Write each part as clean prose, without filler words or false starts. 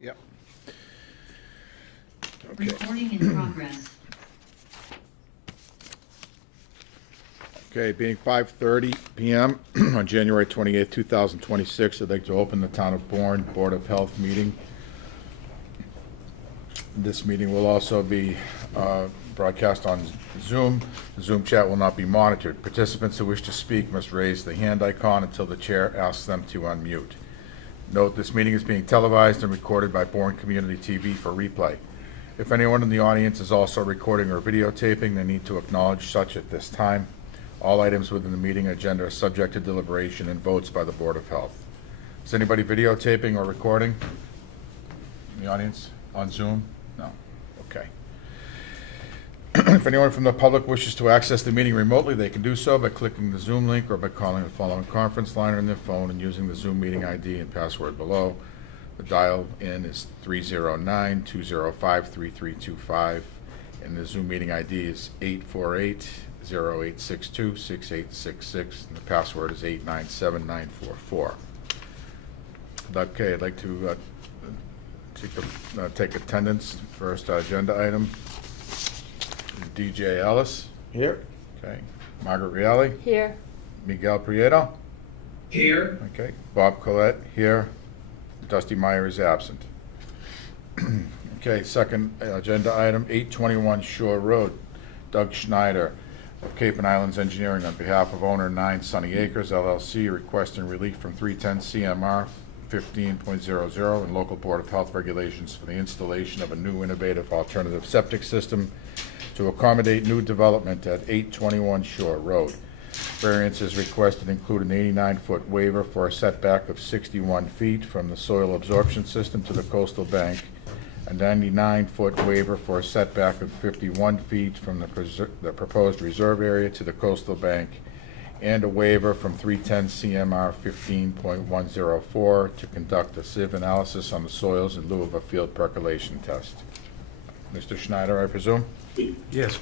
Yep. Okay. Recording in progress. Okay, being 5:30 p.m. on January 28th, 2026, I'd like to open the Town of Bourne Board of Health meeting. This meeting will also be broadcast on Zoom. The Zoom chat will not be monitored. Participants who wish to speak must raise the hand icon until the chair asks them to unmute. Note, this meeting is being televised and recorded by Bourne Community TV for replay. If anyone in the audience is also recording or videotaping, they need to acknowledge such at this time. All items within the meeting agenda are subject to deliberation and votes by the Board of Health. Is anybody videotaping or recording in the audience on Zoom? No. Okay. If anyone from the public wishes to access the meeting remotely, they can do so by clicking the Zoom link or by calling the following conference line on their phone and using the Zoom meeting ID and password below. The dial-in is 309-205-3325, and the Zoom meeting ID is 848-0862-6866, and the password is 897944. Okay, I'd like to take attendance. First agenda item. DJ Ellis. Here. Okay. Margaret Reale. Here. Miguel Prieto. Here. Okay. Bob Collette here. Dusty Meyer is absent. Okay, second agenda item, 821 Shore Road. Doug Schneider of Cape and Islands Engineering on behalf of owner 9 Sunny Acres LLC requesting relief from 310 CMR 15.00 and local Board of Health regulations for the installation of a new innovative alternative septic system to accommodate new development at 821 Shore Road. Variances requested include an 89-foot waiver for a setback of 61 feet from the soil absorption system to the coastal bank, a 99-foot waiver for a setback of 51 feet from the proposed reserve area to the coastal bank, and a waiver from 310 CMR 15.104 to conduct a sieve analysis on the soils in lieu of a field percolation test. Mr. Schneider, I presume? Yes.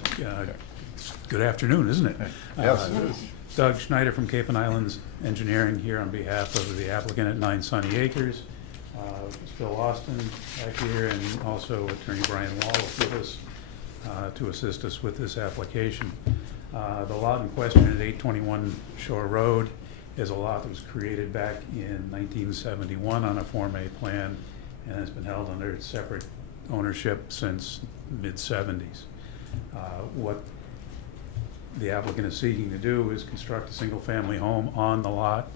Good afternoon, isn't it? Yes, it is. Doug Schneider from Cape and Islands Engineering here on behalf of the applicant at 9 Sunny Acres. Phil Austin back here, and also Attorney Brian Wallace with us to assist us with this application. The lot in question at 821 Shore Road is a lot that was created back in 1971 on a Form A plan and has been held under separate ownership since mid-70s. What the applicant is seeking to do is construct a single-family home on the lot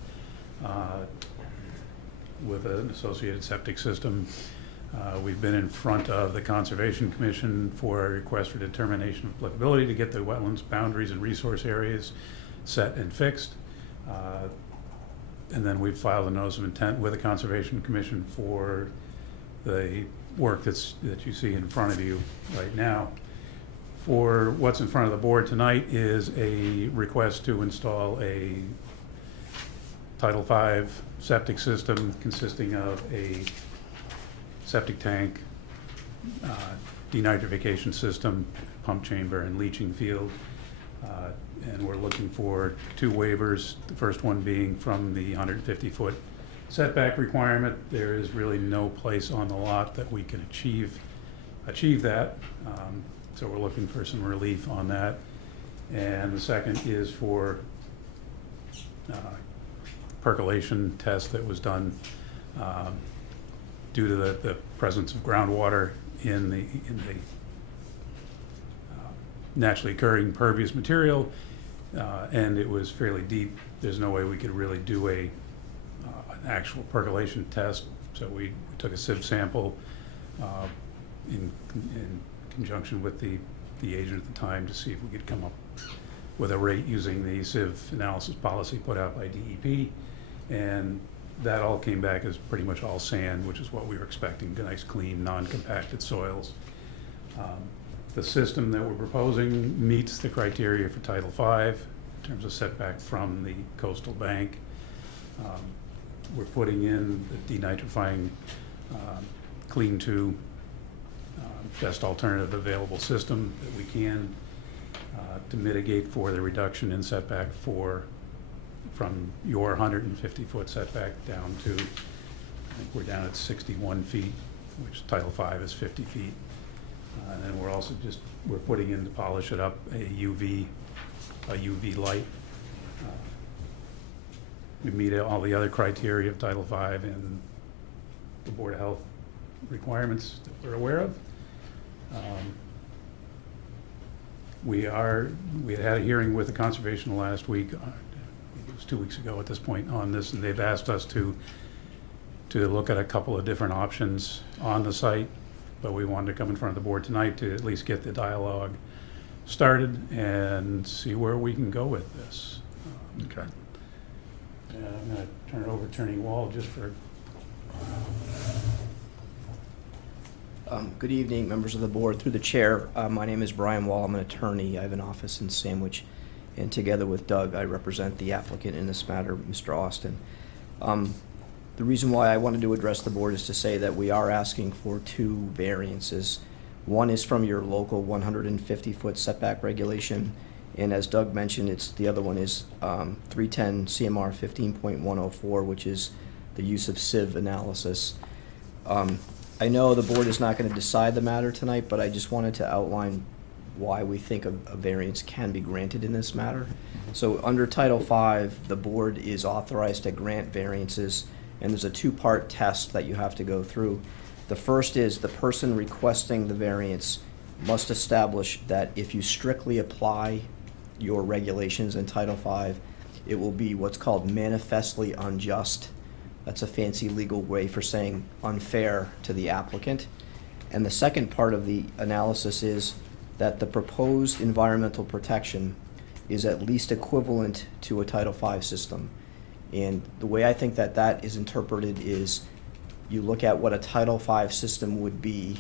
with an associated septic system. We've been in front of the Conservation Commission for a request for determination of applicability to get the wetlands boundaries and resource areas set and fixed. And then we've filed a notice of intent with the Conservation Commission for the work that you see in front of you right now. For what's in front of the board tonight is a request to install a Title V septic system consisting of a septic tank, denitrification system, pump chamber, and leaching field. And we're looking for 2 waivers, the first one being from the 150-foot setback requirement. There is really no place on the lot that we can achieve that. So we're looking for some relief on that. And the second is for percolation test that was done due to the presence of groundwater in the naturally occurring pervious material, and it was fairly deep. There's no way we could really do an actual percolation test, so we took a sieve sample in conjunction with the agent at the time to see if we could come up with a rate using the sieve analysis policy put out by DEP, and that all came back as pretty much all sand, which is what we were expecting, nice, clean, non-compacted soils. The system that we're proposing meets the criteria for Title V in terms of setback from the coastal bank. We're putting in the denitrifying clean to best alternative available system that we can to mitigate for the reduction in setback from your 150-foot setback down to, I think we're down at 61 feet which Title V is 50 feet. And then we're putting in to polish it up a UV light. We meet all the other criteria of Title V and the Board of Health requirements that we're aware of. We had a hearing with the Conservation last week, it was 2 weeks ago at this point on this, and they've asked us to look at a couple of different options on the site, but we wanted to come in front of the board tonight to at least get the dialogue started and see where we can go with this. Okay. I'm going to turn it over to Attorney Wall just for... Good evening, members of the board. Through the chair, my name is Brian Wall. I'm an attorney. I have an office in Sandwich, and together with Doug, I represent the applicant in this matter, Mr. Austin. The reason why I wanted to address the board is to say that we are asking for 2 variances. One is from your local 150-foot setback regulation, and as Doug mentioned, the other one is 310 CMR 15.104, which is the use of sieve analysis. I know the board is not going to decide the matter tonight, but I just wanted to outline why we think a variance can be granted in this matter. So under Title V, the board is authorized to grant variances, and there's a 2-part test that you have to go through. The first is the person requesting the variance must establish that if you strictly apply your regulations in Title V, it will be what's called manifestly unjust. That's a fancy legal way for saying unfair to the applicant. And the second part of the analysis is that the proposed environmental protection is at least equivalent to a Title V system. And the way I think that that is interpreted is you look at what a Title V system would be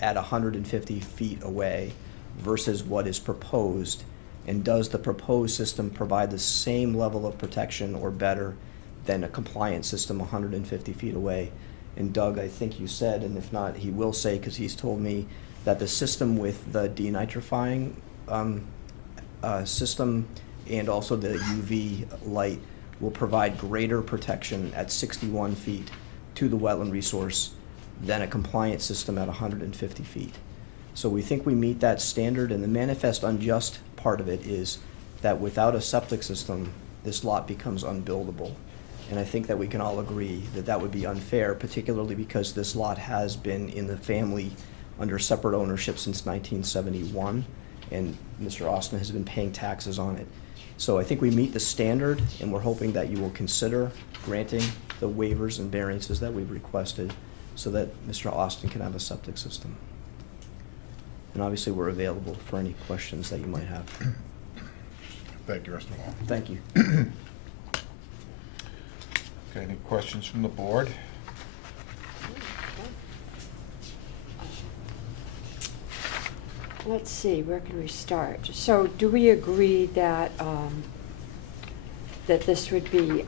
at 150 feet away versus what is proposed, and does the proposed system provide the same level of protection or better than a compliant system 150 feet away. And Doug, I think you said, and if not, he will say, because he's told me, that the system with the denitrifying system and also the UV light will provide greater protection at 61 feet to the wetland resource than a compliant system at 150 feet. So we think we meet that standard, and the manifest unjust part of it is that without a septic system, this lot becomes unbuildable. And I think that we can all agree that that would be unfair, particularly because this lot has been in the family under separate ownership since 1971, and Mr. Austin has been paying taxes on it. So I think we meet the standard, and we're hoping that you will consider granting the waivers and variances that we've requested so that Mr. Austin can have a septic system. And obviously, we're available for any questions that you might have. Thank you, Mr. Wall. Thank you. Okay, any questions from the board? Let's see, where can we start? So do we agree that, that this would be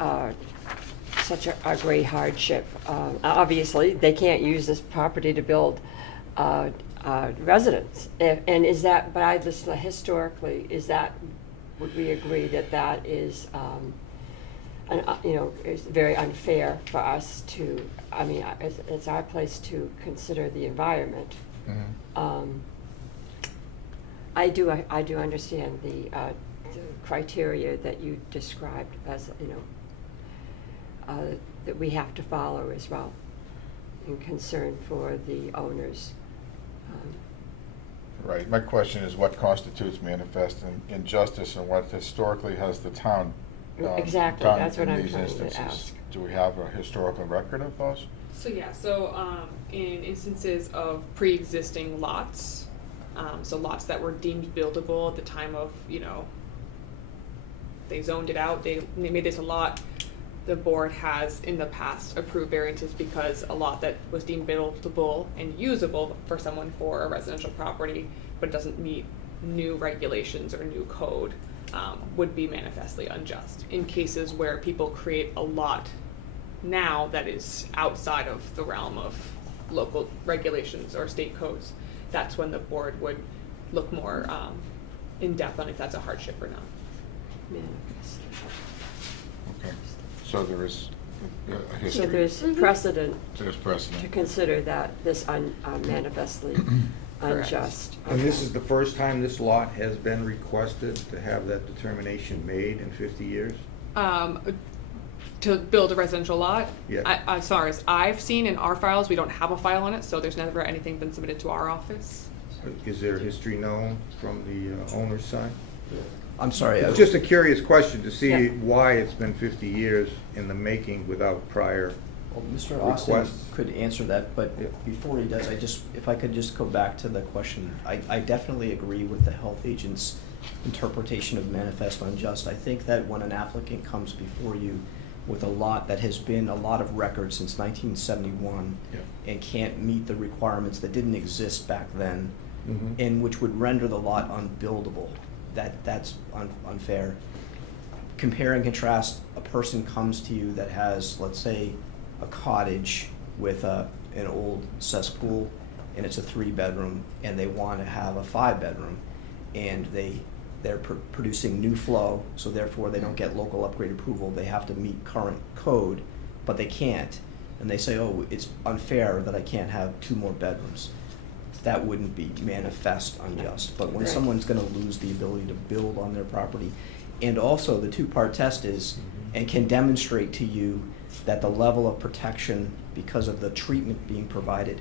such a great hardship? Obviously, they can't use this property to build residence. And is that, but I just, historically, is that, would we agree that that is, you know, is very unfair for us to, I mean, it's our place to consider the environment. Mm-hmm. I do understand the criteria that you described as, you know, that we have to follow as well, in concern for the owners. Right, my question is what constitutes manifest injustice, and what historically has the town Exactly, done that's what in I'm these trying to instances? ask. Do we have a historical record of those? So yeah, in instances of pre-existing lots, so lots that were deemed buildable at the time of, you know, they zoned it out, they made this a lot, the board has in the past approved variances because a lot that was deemed buildable and usable for someone for a residential property, but doesn't meet new regulations or new code, would be manifestly unjust. In cases where people create a lot now that is outside of the realm of local regulations or state codes, that's when the board would look more in depth on if that's a hardship or not. Manifest. Okay, so there is a So history. there's precedent There's to precedent. consider that this manifestly unjust. And this is the first time this lot has been requested to have that determination made in 50 years? To build a residential lot. Yeah. As far as I've seen in our files, we don't have a file on it, so there's never anything been submitted to our office. Is there history known from the owner's side? I'm sorry. It's just a curious question to see Yeah. why it's been 50 years in the making without prior. Well, Mr. Austin requests. could answer that, but Yeah. before he does, if I could just go back to the question, I definitely agree with the health agent's interpretation of manifest unjust. I think that when an applicant comes before you with a lot that has been a lot of record since 1971 Yeah. and can't meet the requirements that didn't exist back then, Mhm. and which would render the lot unbuildable, that's unfair. Compare and contrast, a person comes to you that has, let's say, a cottage with an old cesspool, and it's a 3-bedroom, and they want to have a 5-bedroom, and they're producing new flow, so therefore they don't get local upgrade approval. They have to meet current code, but they can't. And they say, oh, it's unfair that I can't have 2 more bedrooms. That wouldn't be manifest unjust. But when Right. someone's gonna lose the ability to build on their property, and also the 2-part test is, and can demonstrate to you that the level of protection, because of the treatment being provided,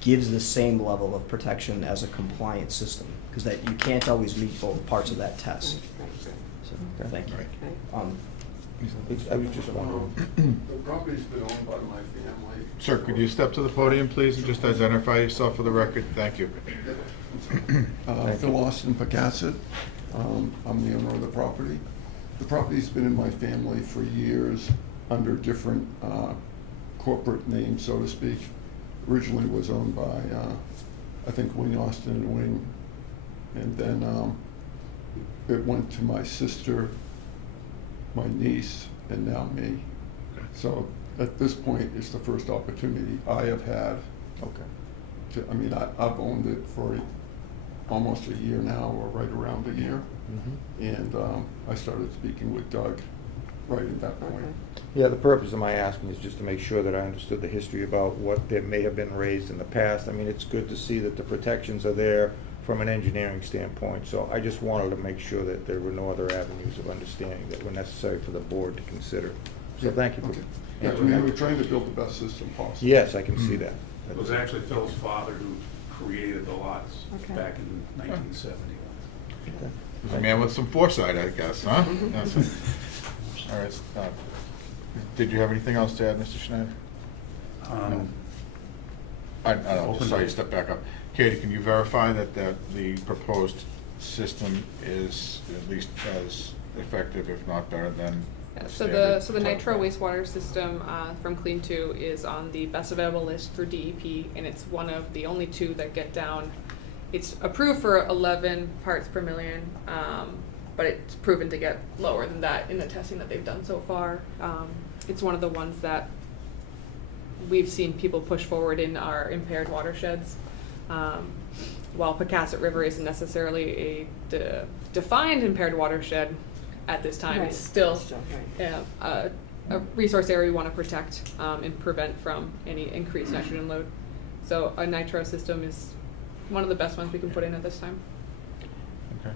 gives the same level of protection as a compliant system, because that you can't always meet both parts of that test. Right, right, So, thank you. Right. okay. I was just wondering. The property's been owned by my family. Sir, could you step to the podium, please, and just identify yourself for the record? Thank you. Phil Austin Picasset. I'm the owner of the property. The property's been in my family for years under different corporate names, so to speak. Originally was owned by, I think, Wing Austin and Wing. And then it went to my sister, my niece, and now me. So at this point, it's the first opportunity I have had. Okay. I mean, I've owned it for almost a year now, or right around a year. And I started speaking with Doug right at that point. Okay. Yeah, the purpose of my asking is just to make sure that I understood the history about what that may have been raised in the past. I mean, it's good to see that the protections are there from an engineering standpoint, so I just wanted to make sure that there were no other avenues of understanding that were necessary for the board to consider. So thank you for. Okay. Yeah, I mean, we're trying to build the best system possible. Yes, I can see that. It was actually Phil's father who created the lots Okay. back in 1971. Okay. He's a man with some foresight, I guess, huh? That's it. All right. Did you have anything else to add, Mr. Schneider? I don't know, saw you step back up. Katie, can you verify that the proposed system is at least as effective, if not better than Yeah, the so standard? the nitro wastewater system from Clean 2 is on the best available list for DEP, and it's one of the only 2 that get down. It's approved for 11 parts per million, but it's proven to get lower than that in the testing that they've done so far. It's one of the ones that we've seen people push forward in our impaired watersheds. While Picasset River isn't necessarily a defined impaired watershed at this time, Right. it's still Right. a resource area we want to protect and prevent from any increased nitrogen load. So a nitro system is one of the best ones we can put in at this time. Okay.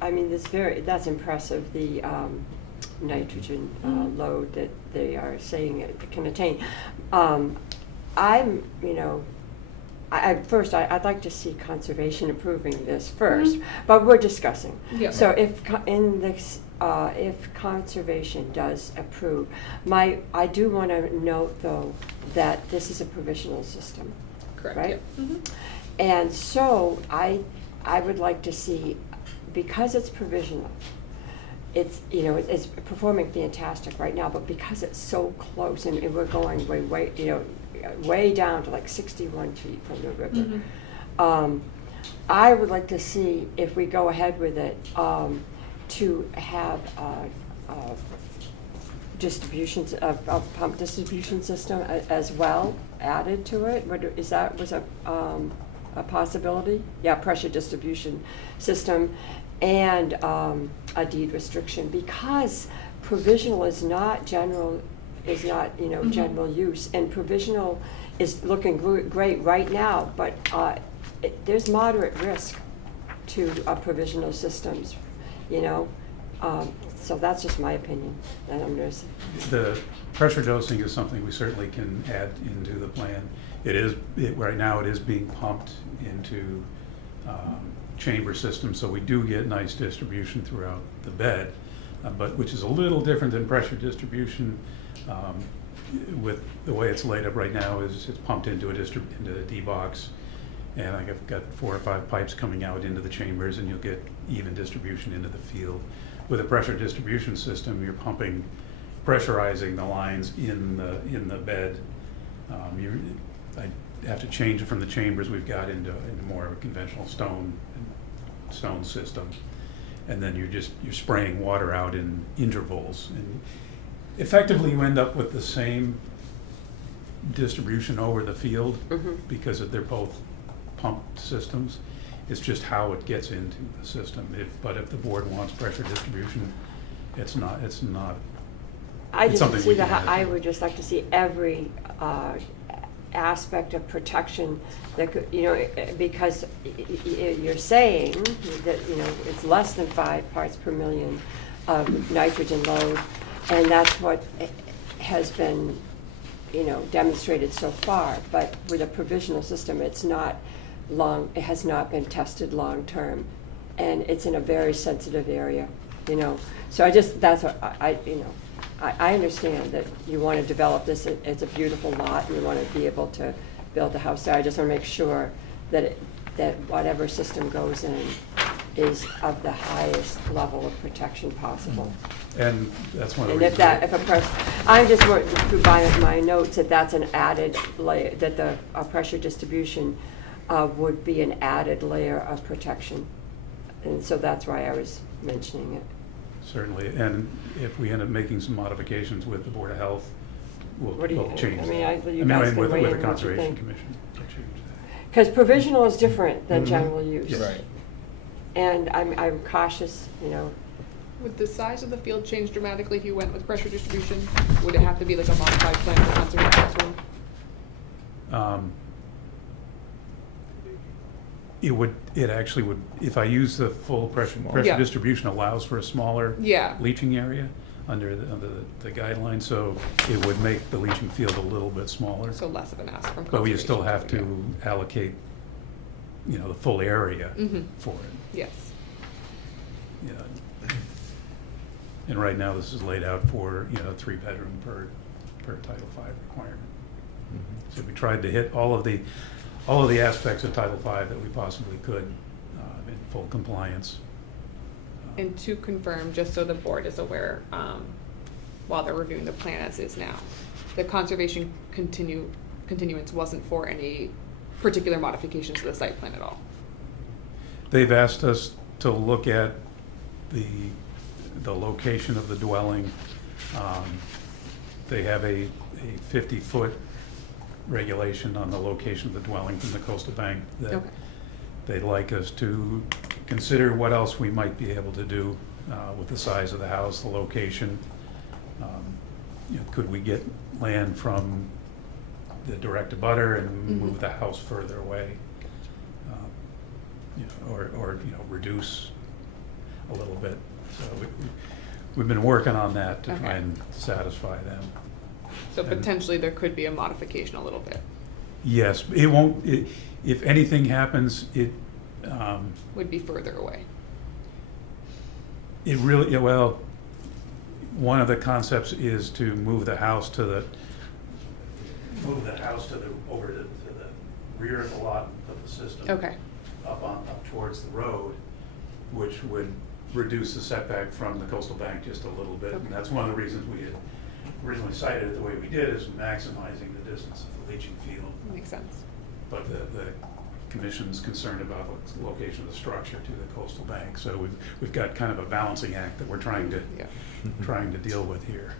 I mean, that's impressive, the nitrogen load that they are saying it can attain. First, I'd like to see conservation approving this first, but we're discussing. Yeah. So if conservation does approve, I do want to note though that this is a provisional system. Correct. Right? Yep. Mhm. And so I would like to see, because it's provisional, it's, it's performing fantastic right now, but because it's so close and we're going way down to like 61 feet from the river. Mhm. I would like to see if we go ahead with it, to have a pump distribution system as well added to it. Was a possibility? Yeah, pressure distribution system and a deed restriction, because provisional is not general is not, general use. And provisional is looking great right now, but there's moderate risk to provisional systems, so that's just my opinion, that I'm nursing. The pressure dosing is something we certainly can add into the plan. Right now it is being pumped into chamber systems, so we do get nice distribution throughout the bed, but which is a little different than pressure distribution. With the way it's laid up right now is it's pumped into a D-box, and I've got 4 or 5 pipes coming out into the chambers, and you'll get even distribution into the field. With a pressure distribution system, you're pressurizing the lines in the bed. I have to change it from the chambers we've got into more of a conventional stone system, and then you're spraying water out in intervals, and effectively you end up with the same distribution over the field because they're both pumped systems. It's just how it gets into the system. But if the board wants pressure distribution, it's not. I It's just something see we can add. I would just like to see every aspect of protection that could, because you're saying that, it's less than 5 parts per million of nitrogen load, and that's what has been, demonstrated so far. But with a provisional system, it has not been tested long-term, and it's in a very sensitive area, So that's what I understand that you want to develop this, it's a beautiful lot, and you want to be able to build a house there. I just want to make sure that whatever system goes in is of the highest level of protection possible. And that's one of And the reasons. I just wrote through my notes that that's an added layer, that the pressure distribution would be an added layer of protection. And so that's why I was mentioning it. Certainly, and if we end up making some modifications with the Board of Health, we'll What do you change think? that. You guys can with weigh the in what you Conservation think. Commission, we'll change that. Because provisional is different than Mhm. general use. Yes. Right. And I'm cautious, Would the size of the field change dramatically if you went with pressure distribution? Would it have to be like a modified plan for conservation as well? It actually would, if I use the full pressure Yeah. distribution allows for a smaller Yeah. leaching area under the guidelines, so it would make the leaching field a little bit smaller. So less of an ask from But we still conservation, have to allocate, the full area Mhm. for it. Yes. Yeah. And right now, this is laid out for, 3-bedroom per Title V requirement. So we tried to hit all of the aspects of Title V that we possibly could in full compliance. And to confirm, just so the board is aware, while they're reviewing the plan as is now, the conservation continuance wasn't for any particular modifications to the site plan at all. They've asked us to look at the location of the dwelling. They have a 50-foot regulation on the location of the dwelling from the coastal bank that Okay. they'd like us to consider what else we might be able to do with the size of the house, the location. Could we get land from the direct abutter and move the house further away? Or reduce a little bit. So we've been working on that to try Okay. and satisfy them. So And- potentially there could be a modification a little bit. Yes, it won't, if anything happens, it Would be further away. really, well, one of the concepts is to move the house over to the rear of the lot of the system. Okay. Up towards the road, which would reduce the setback from the coastal bank just a little bit. And Okay. that's one of the reasons we had originally cited it the way we did, is maximizing the distance of the leaching field. Makes sense. But the commission's concerned about the location of the structure to the coastal bank. So we've got kind of a balancing act that we're trying to deal with here.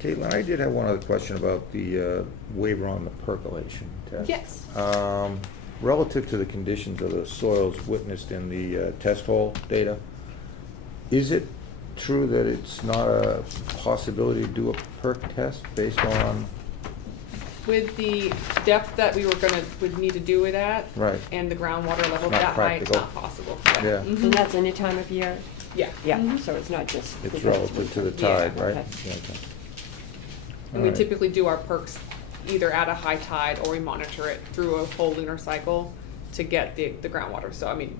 Caitlin, I did have one other question about the waiver on the percolation test. Yes. relative to the conditions of the soils witnessed in the test hole data, is it true that it's not a possibility to do a perk test based on, With the depth that we would need to do it at. Right. And the groundwater level, Not that might practical. not possible. Yeah. Mhm. And that's any time of year? Yeah. Yeah, Mhm. so it's not just. it's because relative to the tide, Yeah, right? okay. Yeah, okay. And we Alright. typically do our perks either at a high tide or we monitor it through a whole lunar cycle to get the groundwater. So, I mean,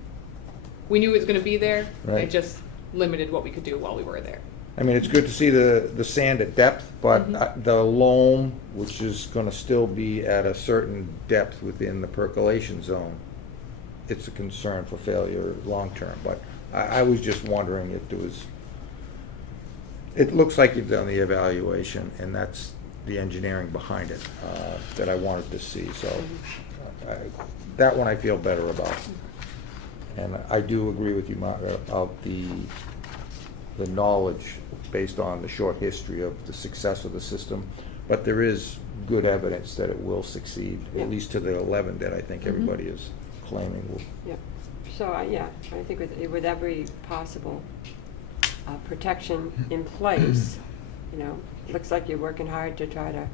we knew it was gonna be there. Right. It just limited what we could do while we were there. I mean, it's good to see the sand at depth, but Mhm. the loam, which is gonna still be at a certain depth within the percolation zone, it's a concern for failure long-term, but I was just wondering if there was, it looks like you've done the evaluation, and that's the engineering behind it, that I wanted to see, so that one I feel better about. And I do agree with you, Mark, of the knowledge based on the short history of the success of the system, but there is good evidence that it will succeed, Yeah. at least to the 11 that I think everybody is claiming will. Yep. So, yeah, I think with every possible protection in place, you know, looks like you're working hard to try to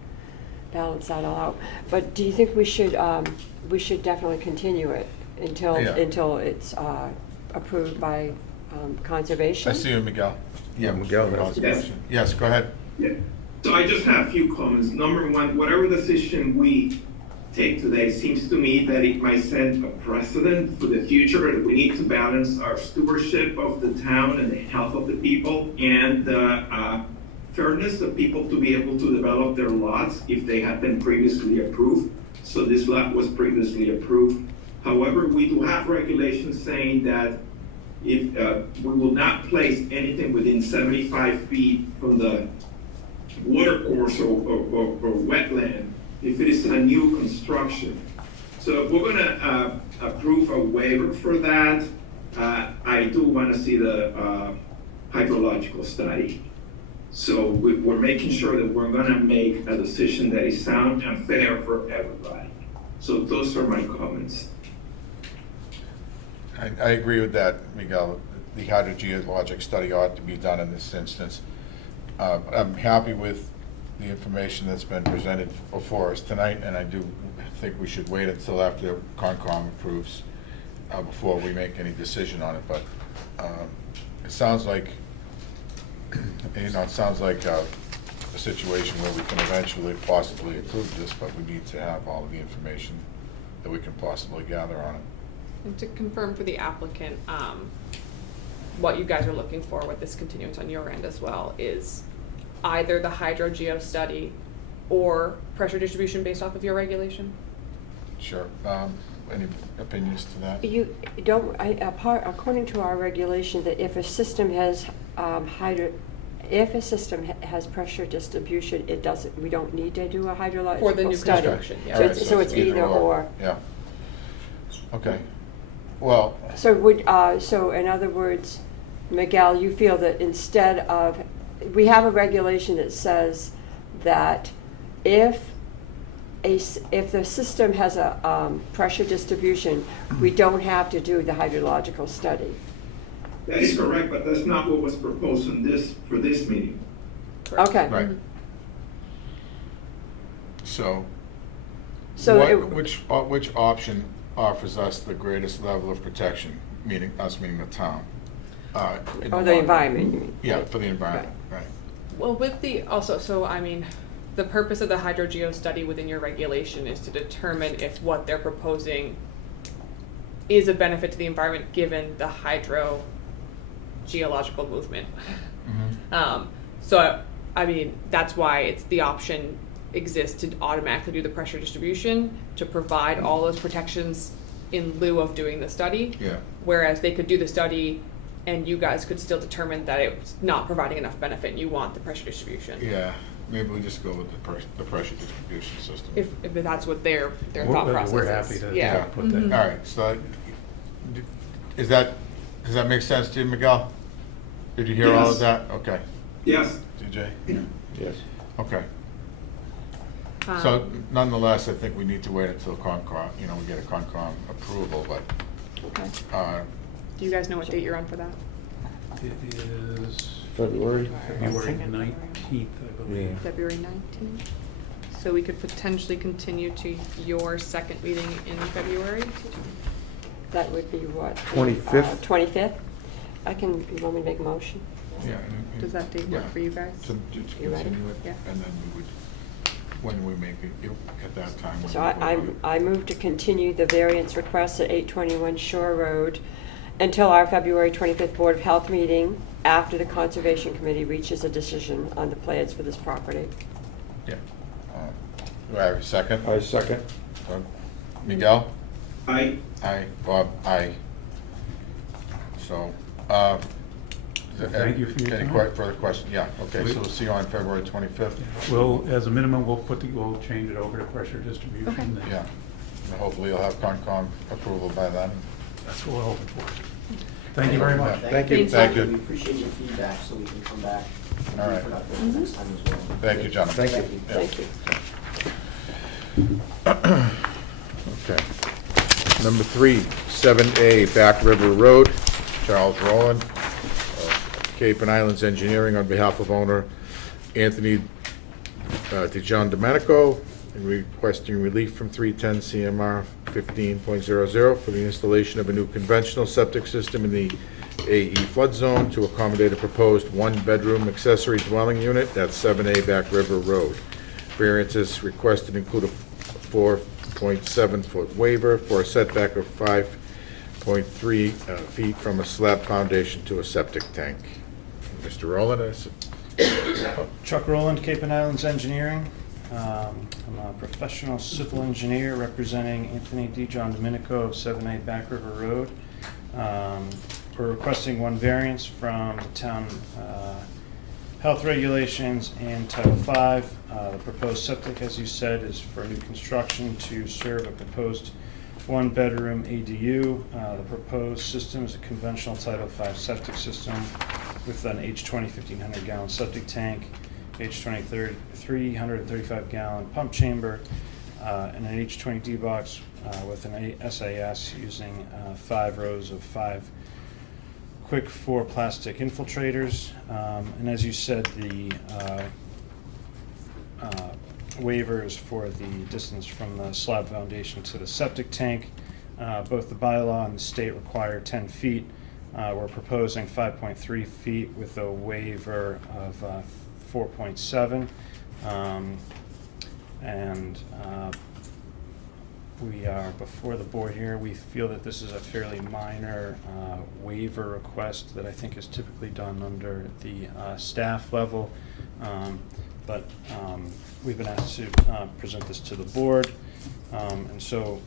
balance that all out. But do you think we should definitely continue it until, Yeah. until it's approved by conservation? I see you, Miguel. Yeah, Miguel has- Conservation. Yes, go ahead. Yeah, so I just have a few comments. Number one, whatever decision we take today seems to me that it might set a precedent for the future. That we need to balance our stewardship of the town and the health of the people and the fairness of people to be able to develop their lots if they had been previously approved. So this lot was previously approved. However, we do have regulations saying that if we will not place anything within 75 feet from the water course or wetland if it is a new construction. So if we're gonna approve a waiver for that, I do wanna see the hydrological study. So we're making sure that we're gonna make a decision that is sound and fair for everybody. So those are my comments. I agree with that, Miguel. The hydrogeologic study ought to be done in this instance. I'm happy with the information that's been presented before us tonight, and I do think we should wait until after Concom approves before we make any decision on it. But it sounds like, it sounds like a situation where we can eventually possibly approve this, but we need to have all of the information that we can possibly gather on it. And to confirm for the applicant, what you guys are looking for with this continuance on your end as well is either the hydrogeo study or pressure distribution based off of your regulation? Sure. Any opinions to that? You don't, according to our regulation, that if a system has has pressure distribution, it doesn't, we don't need to do a hydrological study. For the new construction, yeah. So it's, either or. Yeah. Okay. Well, So in other words, Miguel, you feel that instead of, we have a regulation that says that if the system has a pressure distribution, we don't have to do the hydrological study. That is correct, but that's not what was proposed for this meeting. Okay. right. So, So which option offers us the greatest level of protection, meaning the town? In Or long the run? environment, you mean? Yeah, Right. for the environment, right. Well, with the, also, so I mean, the purpose of the hydrogeo study within your regulation is to determine if what they're proposing is a benefit to the environment given the hydrogeological movement. Mhm. So, I mean, that's why it's the option exists to automatically do the pressure distribution to provide all those protections in lieu of doing the study. Yeah. Whereas they could do the study and you guys could still determine that it's not providing enough benefit and you want the pressure distribution. Yeah, maybe we just go with the pressure distribution system. If that's what their thought process is. We're happy to Yeah. put that. Mhm. All right, so does that make sense to you, Miguel? Did you hear all of Yes. that? Okay. Yes. DJ? Yes. Okay. So nonetheless, I think we need to wait until Concom, we get a Concom approval, but, Okay. Do you guys know what date you're on for that? It is February? February 19th, I believe. Yeah. February 19th? So we could potentially continue to your second meeting in February? That would be what? 25th? 25th? You want me to make a motion? yeah. Does that date work Yeah. for you guys? To You ready? continue it, Yeah. and then we would, when we make it, at that time. when So we vote on it. I move to continue the variance request at 821 Shore Road until our February 25th Board of Health meeting, after the Conservation Committee reaches a decision on the plans for this property. Yeah. Do I have a second? I second. Miguel? I, Aye. Bob? Aye. So, Thank you for your any time. further questions? Yeah, okay, so we'll see you on February 25th. Well, as a minimum, we'll change it over to pressure distribution. Okay. and Yeah, and hopefully you'll have Concom approval by then. That's what we're hoping for. Thank you very much. Thank you. Thank you. We appreciate your feedback, so we can come back and All be right. productive next time as well. Thank you, gentlemen. Thank you. Yeah. Thank you. Okay. Number 3, 7A Back River Road, Charles Rowland, Cape and Islands Engineering, on behalf of owner Anthony DeJohn Domenico, and requesting relief from 310 CMR 15.00 for the installation of a new conventional septic system in the AE flood zone to accommodate a proposed one-bedroom accessory dwelling unit at 7A Back River Road. Variances requested include a 4.7-foot waiver for a setback of 5.3 feet from a slab foundation to a septic tank. Mr. Rowland, Chuck Rowland, Cape and Islands Engineering. I'm a professional civil engineer representing Anthony DeJohn Domenico of 7A Back River Road. We're requesting one variance from the town health regulations and Title V. The proposed septic, as you said, is for new construction to serve a proposed one-bedroom ADU. The proposed system is a conventional Title V septic system with an H20 1,500-gallon septic tank, H20 335-gallon pump chamber, and an H20D box with an SAS using 5 rows of 5 quick 4 plastic infiltrators. And as you said, the waivers for the distance from the slab foundation to the septic tank. Both the bylaw and the state require 10 feet. We're proposing 5.3 feet with a waiver of 4.7. We are before the board here. We feel that this is a fairly minor waiver request that I think is typically done under the staff level. But we've been asked to present this to the board. And so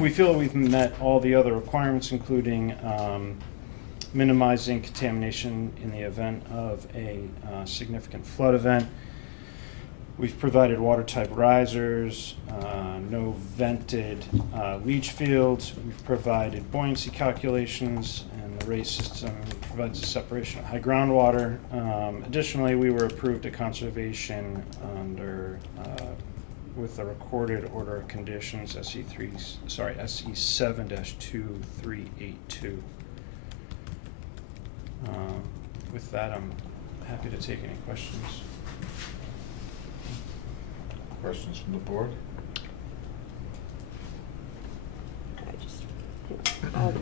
we feel we've met all the other requirements, including minimizing contamination in the event of a significant flood event. We've provided water-type risers, no vented leach fields. We've provided buoyancy calculations, and the raise system provides a separation of high groundwater. Additionally, we were approved a conservation under with a recorded order of conditions, SE 7-2382. With that, I'm happy to take any questions. questions from the board?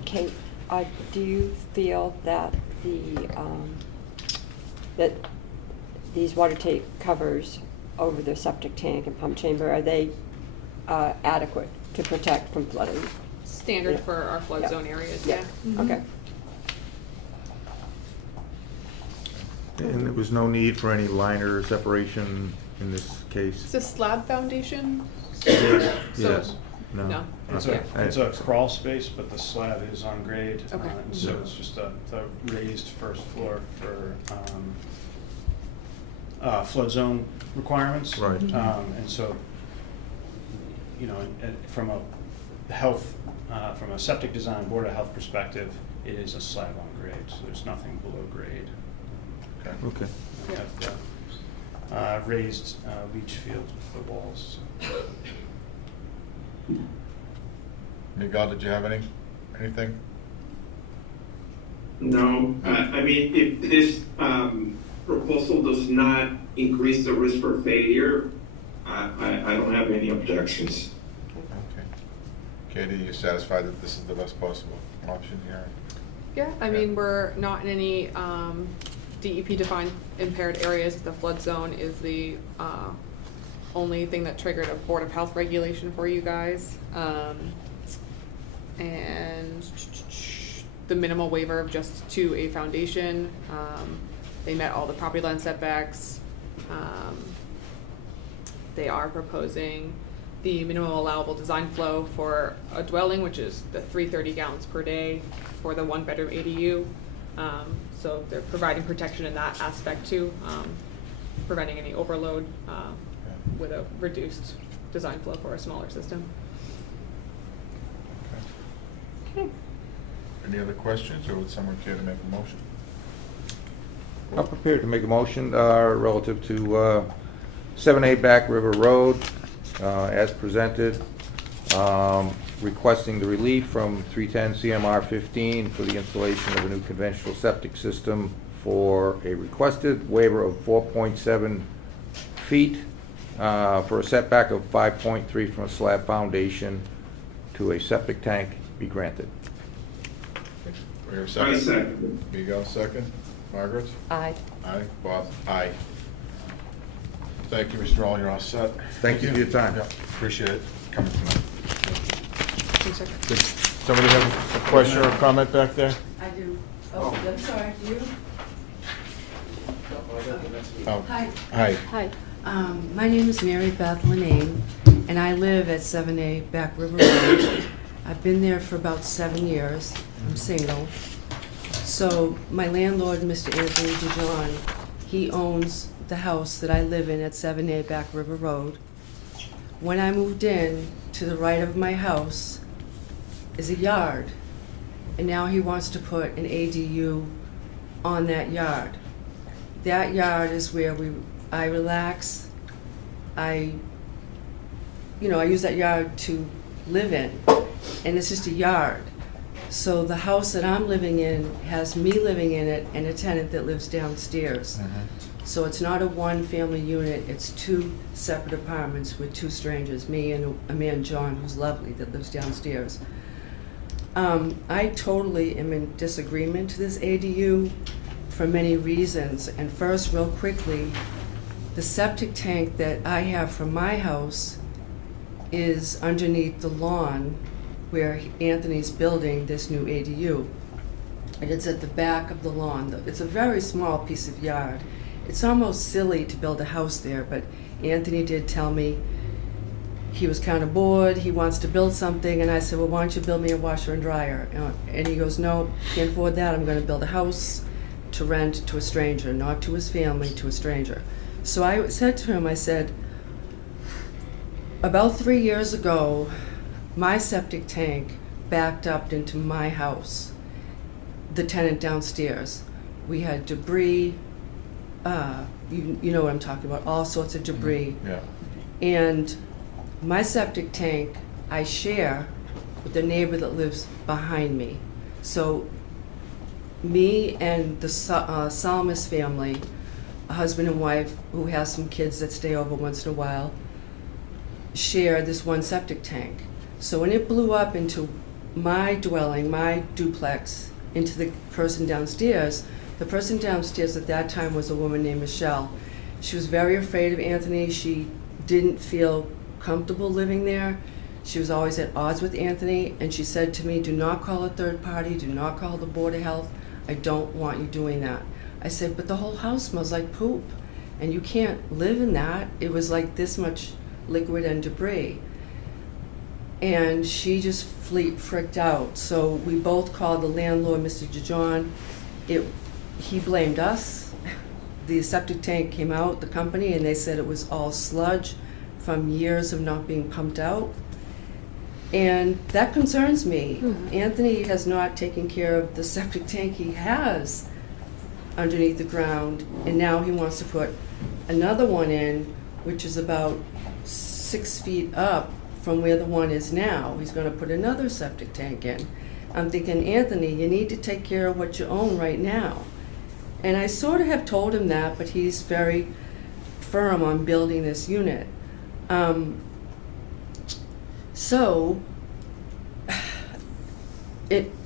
Kate, do you feel that that these water tape covers over the septic tank and pump chamber, are they adequate to protect from flooding? Standard Yeah. for our flood Yeah. zone areas, Yeah. yeah. Mhm. Okay. And there was no need for any liner separation in this case? It's a slab foundation. Yes. No. It's Okay. a crawl space, but the slab is on grade. Okay. And so it's just the raised first floor for flood zone requirements. Right. And so, from a health, from a septic design, Board of Health perspective, it is a slab on grade, so there's nothing below grade. Okay. Okay. We have raised leach field with the walls. Miguel, did you have anything? No, I mean, if this proposal does not increase the risk for failure, I don't have any objections. Okay. Katie, you satisfied that this is the best possible option here? Yeah, I Yeah. mean, we're not in any DEP defined impaired areas. The flood zone is the only thing that triggered a Board of Health regulation for you guys. And the minimal waiver of just to a foundation. They met all the property line setbacks. They are proposing the minimum allowable design flow for a dwelling, which is the 330 gallons per day for the 1-bedroom ADU. So they're providing protection in that aspect too, preventing any overload with a reduced design flow for a smaller system. Okay. Any other questions, or would someone care to make a motion? I'm prepared to make a motion relative to 7A Back River Road as presented, requesting the relief from 310 CMR 15 for the installation of a new conventional septic system for a requested waiver of 4.7 feet for a setback of 5.3 from a slab foundation to a septic tank be granted. We have a I second? second. Miguel, second. Margaret? Aye. Aye. Bob? Aye. Thank you, Mr. All, you're all set. Thank you for your time. Yeah, appreciate it coming tonight. Two Did somebody have a question or a comment back there? I do. Oh, I'm sorry, you? Oh, Hi. hi. Hi. My name is Mary Beth Lenane, and I live at 7A Back River Road. I've been there for about 7 years. I'm single. So my landlord, Mr. Anthony DeJohn, he owns the house that I live in at 7A Back River Road. When I moved in, to the right of my house is a yard, and now he wants to put an ADU on that yard. That yard is where I relax. I use that yard to live in, and it's just a yard. So the house that I'm living in has me living in it and a tenant that lives downstairs. So it's not a one-family unit, it's 2 separate apartments with 2 strangers, me and a man, John, who's lovely, that lives downstairs. I totally am in disagreement to this ADU for many reasons. And first, real quickly, the septic tank that I have from my house is underneath the lawn where Anthony's building this new ADU. And it's at the back of the lawn. It's a very small piece of yard. It's almost silly to build a house there, but Anthony did tell me he was kind of bored, he wants to build something, and I said, well, why don't you build me a washer and dryer? And he goes, no, can't afford that, I'm gonna build a house to rent to a stranger, not to his family, to a stranger. So I said to him, I said, about 3 years ago, my septic tank backed up into my house, the tenant downstairs. We had debris, you know what I'm talking about, all sorts of debris. Yeah. And my septic tank, I share with the neighbor that lives behind me. So me and the Salmus family, a husband and wife who has some kids that stay over once in a while, share this one septic tank. So when it blew up into my dwelling, my duplex, into the person downstairs, the person downstairs at that time was a woman named Michelle. She was very afraid of Anthony. She didn't feel comfortable living there. She was always at odds with Anthony, and she said to me, do not call a third party, do not call the Board of Health. I don't want you doing that. I said, but the whole house smells like poop, and you can't live in that. It was like this much liquid and debris. And she just freaked out. So we both called the landlord, Mr. DeJohn. He blamed us. The septic tank came out, the company, and they said it was all sludge from years of not being pumped out. And that concerns me. Anthony has not taken care of the septic tank he has underneath the ground, and now he wants to put another one in, which is about 6 feet up from where the one is now. He's gonna put another septic tank in. I'm thinking, Anthony, you need to take care of what you own right now. And I sort of have told him that, but he's very firm on building this unit. So,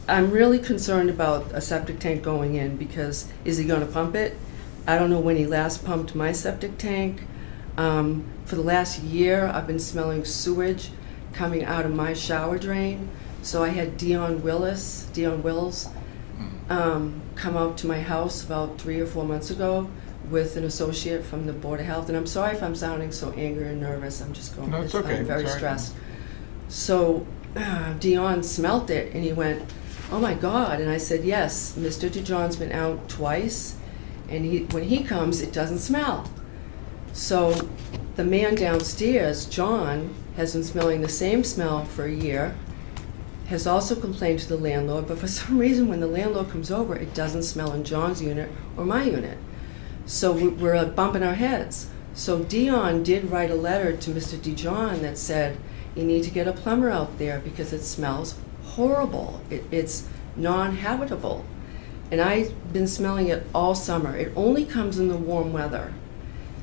I'm really concerned about a septic tank going in, because is he gonna pump it? I don't know when he last pumped my septic tank. For the last year, I've been smelling sewage coming out of my shower drain. So I had Dion Wills, come out to my house about 3 or 4 months ago with an associate from the Board of Health. And I'm sorry if I'm sounding so angry and nervous. I'm just going, No, it's okay. I'm very It's all right. stressed. So Dion smelt it and he went, oh my God. And I said, yes, Mr. DeJohn's been out twice. And when he comes, it doesn't smell. So the man downstairs, John, has been smelling the same smell for a year, has also complained to the landlord, but for some reason when the landlord comes over, it doesn't smell in John's unit or my unit. So we're bumping our heads. So Dion did write a letter to Mr. DeJohn that said, you need to get a plumber out there because it smells horrible. It's non-habitable. And I've been smelling it all summer. It only comes in the warm weather.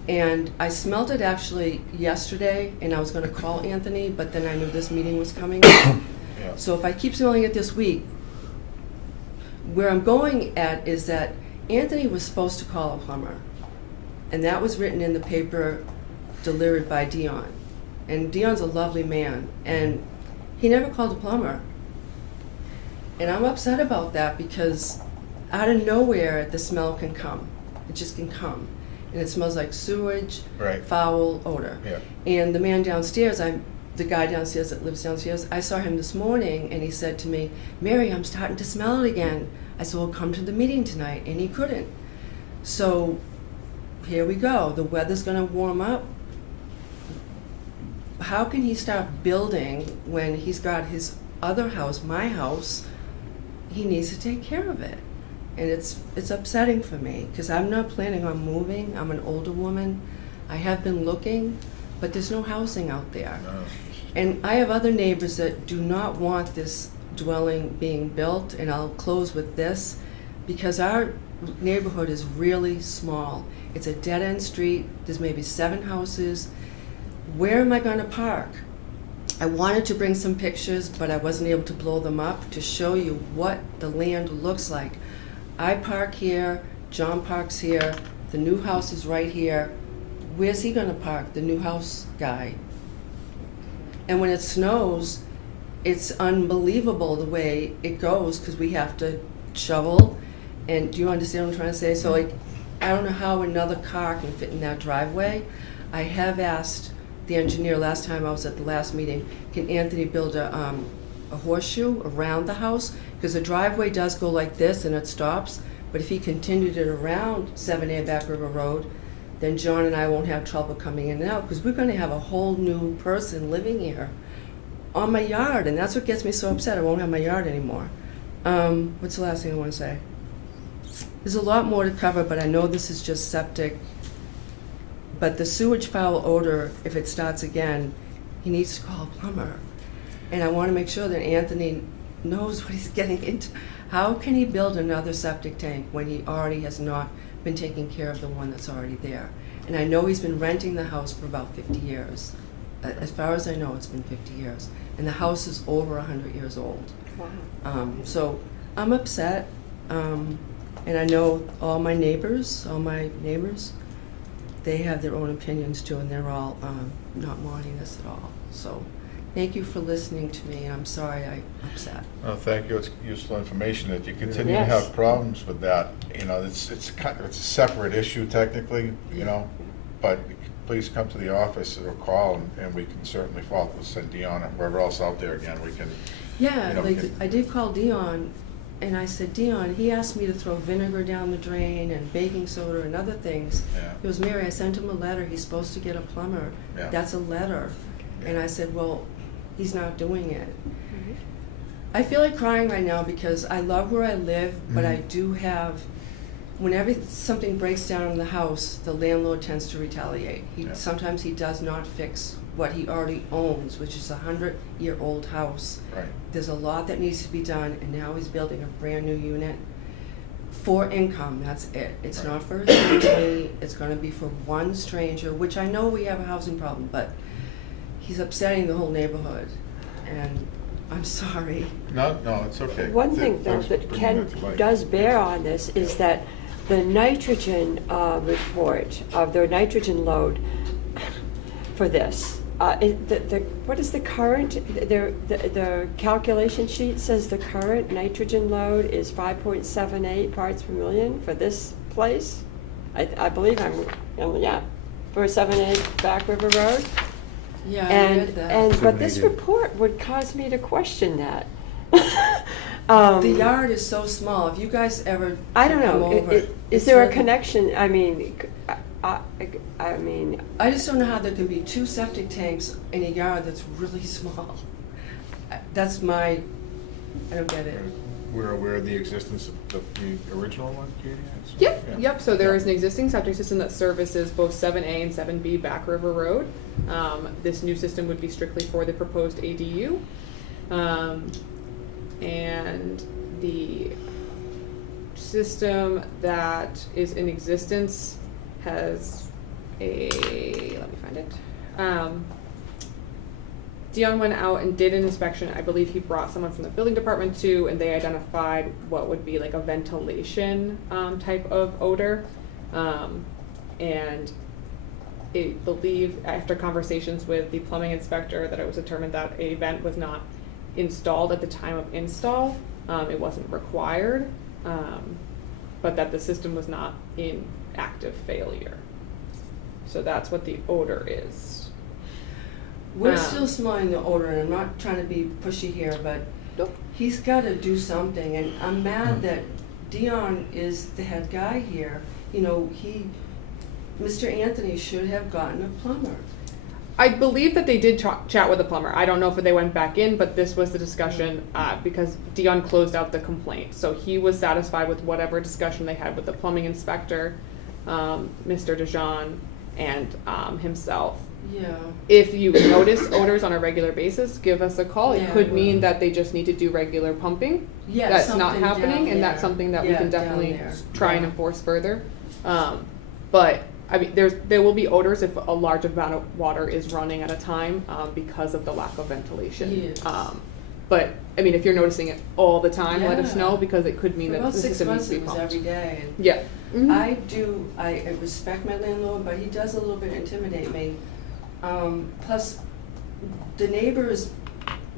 And I smelled it actually yesterday, and I was gonna call Anthony, but then I knew this meeting was coming. Yeah. So if I keep smelling it this week, where I'm going at is that Anthony was supposed to call a plumber. And that was written in the paper delivered by Dion. And Dion's a lovely man, and he never called a plumber. And I'm upset about that because out of nowhere, the smell can come. It just can come. And it smells like sewage, Right. foul odor. Yeah. And the man downstairs, the guy downstairs that lives downstairs, I saw him this morning and he said to me, Mary, I'm starting to smell it again. I said, well, come to the meeting tonight. And he couldn't. So here we go. The weather's gonna warm up. How can he start building when he's got his other house, my house? He needs to take care of it. And it's upsetting for me because I'm not planning on moving. I'm an older woman. I have been looking, but there's no housing out there. No. And I have other neighbors that do not want this dwelling being built, and I'll close with this, because our neighborhood is really small. It's a dead-end street, there's maybe 7 houses. Where am I gonna park? I wanted to bring some pictures, but I wasn't able to blow them up to show you what the land looks like. I park here, John parks here, the new house is right here. Where's he gonna park, the new house guy? And when it snows, it's unbelievable the way it goes, because we have to shovel. And do you understand what I'm trying to say? So like, I don't know how another car can fit in that driveway. I have asked the engineer last time I was at the last meeting, can Anthony build a horseshoe around the house? Because the driveway does go like this and it stops, but if he continued it around 7A Back River Road, then John and I won't have trouble coming in and out, because we're gonna have a whole new person living here on my yard, and that's what gets me so upset. I won't have my yard anymore. What's the last thing I wanna say? There's a lot more to cover, but I know this is just septic. But the sewage foul odor, if it starts again, he needs to call a plumber. And I wanna make sure that Anthony knows what he's getting into. How can he build another septic tank when he already has not been taking care of the one that's already there? And I know he's been renting the house for about 50 years. As far as I know, it's been 50 years. And the house is over 100 years old. Wow. So I'm upset. And I know all my neighbors, they have their own opinions too, and they're all not wanting this at all. So thank you for listening to me, and I'm sorry I'm upset. Well, thank you. It's useful information that you continue to Yes. have problems with that. You know, it's a separate issue technically, you know, but please come to the office or call, and we can certainly follow. We'll send Dion or whoever else out there again. We can. Yeah, You know, like, it- I did call Dion, and I said, Dion, he asked me to throw vinegar down the drain and baking soda and other things. Yeah. He goes, Mary, I sent him a letter, he's supposed to get a plumber. Yeah. That's a letter. And I said, well, he's not doing it. I feel like crying right now because I love where I live, but I do have whenever something breaks down in the house, the landlord tends to retaliate. Yeah. Sometimes he does not fix what he already owns, which is a 100-year-old house. Right. There's a lot that needs to be done, and now he's building a brand-new unit for income, that's it. It's Right. not for his family, it's gonna be for one stranger, which I know we have a housing problem, but he's upsetting the whole neighborhood, and I'm sorry. No, it's okay. One thing, though, Thanks for that bringing Ken that to light. does bear on this is that the nitrogen report of the nitrogen load for this, what is the current, the calculation sheet says the current nitrogen load is 5.78 parts per million for this place? I believe for 7A Back River Road. Yeah, I read that. But this 780. report would cause me to question that. The yard is so small, if you guys ever I don't come know, over, is it's there a really- connection, I mean, I mean, I just don't know how there can be 2 septic tanks in a yard that's really small. That's I don't get it. We're aware of the existence of the original one, Katie? Yep, Yeah. yep, so there Yeah. is an existing septic system that services both 7A and 7B Back River Road. This new system would be strictly for the proposed ADU. And the system that is in existence has let me find it. Dion went out and did an inspection. I believe he brought someone from the building department too, and they identified what would be like a ventilation type of odor. And it believed, after conversations with the plumbing inspector, that it was determined that a vent was not installed at the time of install. It wasn't required, but that the system was not in active failure. So that's what the odor is. We're still smelling the odor, and I'm not trying to be pushy here, but Nope. he's gotta do something, and I'm mad that Dion is the head guy here. You know, Mr. Anthony should have gotten a plumber. I believe that they did chat with the plumber. I don't know if they went back in, but this was the discussion because Dion closed out the complaint. So he was satisfied with whatever discussion they had with the plumbing inspector, Mr. DeJean, and himself. Yeah. If you notice odors on a regular basis, give us a call. It Yeah, could I mean will. that they just need to do regular pumping. Yeah, That's not something happening, down and that's there. something that we Yeah, can down definitely there. try and Yeah. enforce further. But I mean, there will be odors if a large amount of water is running at a time because of the lack of ventilation. Yes. But I mean, if you're noticing it all the time, let us Yeah. know, because it could mean For that about the 6 system needs months, to be it was pumped. every day, and Yeah. Mhm. I respect my landlord, but he does a little bit intimidate me. Plus, the neighbors,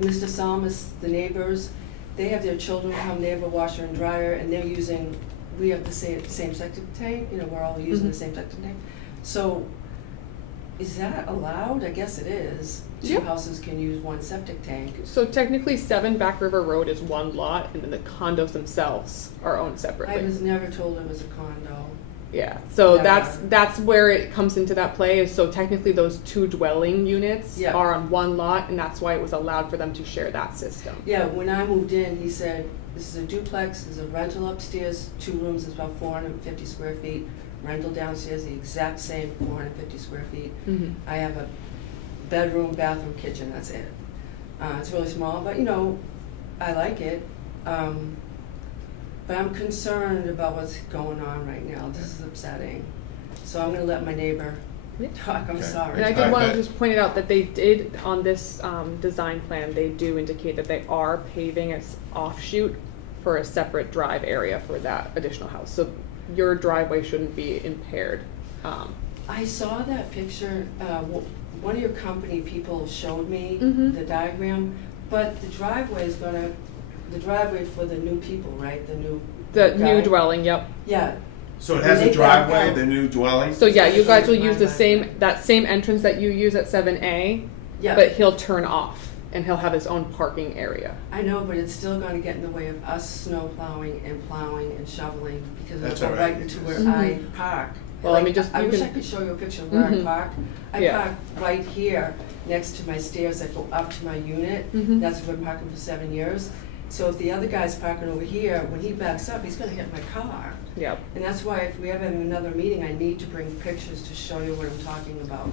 Mr. Salmus, the neighbors, they have their children come, they have a washer and dryer, and we have the same septic tank, you know, we're all using the Mhm. same septic tank. So, is that allowed? I guess it is. Two Yeah. houses can use one septic tank. So technically, 7 Back River Road is one lot, and then the condos themselves are owned I separately. was never told it was a condo. Yeah, so Yeah. that's where it comes into that play, is so technically those 2 dwelling units Yeah. are on one lot, and that's why it was allowed for them to share that system. Yeah, when I moved in, he said, this is a duplex, there's a rental upstairs, 2 rooms, it's about 450 square feet. Rental downstairs, the exact same 450 square feet. Mhm. I have a bedroom, bathroom, kitchen, that's it. It's really small, but you know, I like it. But I'm concerned about what's going on right now. This is upsetting. So I'm gonna let my neighbor Yeah. talk, I'm Okay. sorry. And I did want to bet. just point it out that they did, on this design plan, they do indicate that they are paving its offshoot for a separate drive area for that additional house. So your driveway shouldn't be impaired. I saw that picture, one of your company people showed me Mhm. the diagram, but the driveway for the new people, right, the new New guy? dwelling, yep. Yeah, So it When has they a driveway, back the new dwelling? So yeah, you guys will My use the driveway. that same entrance that you use at 7A, yeah. but he'll turn off and he'll have his own parking area. I know, but it's still gonna get in the way of us snow plowing and shoveling, because That's it's right all right. into where Mhm. I park. Well, I Like, mean, just- I you wish can- I could show you a picture of where I Mhm. park. I Yeah. park right here, next to my stairs that go up to my unit. Mhm. That's where I've been parking for 7 years. So if the other guy's parking over here, when he backs up, he's gonna hit my car. Yep. And that's why if we ever have another meeting, I need to bring pictures to show you what I'm talking about.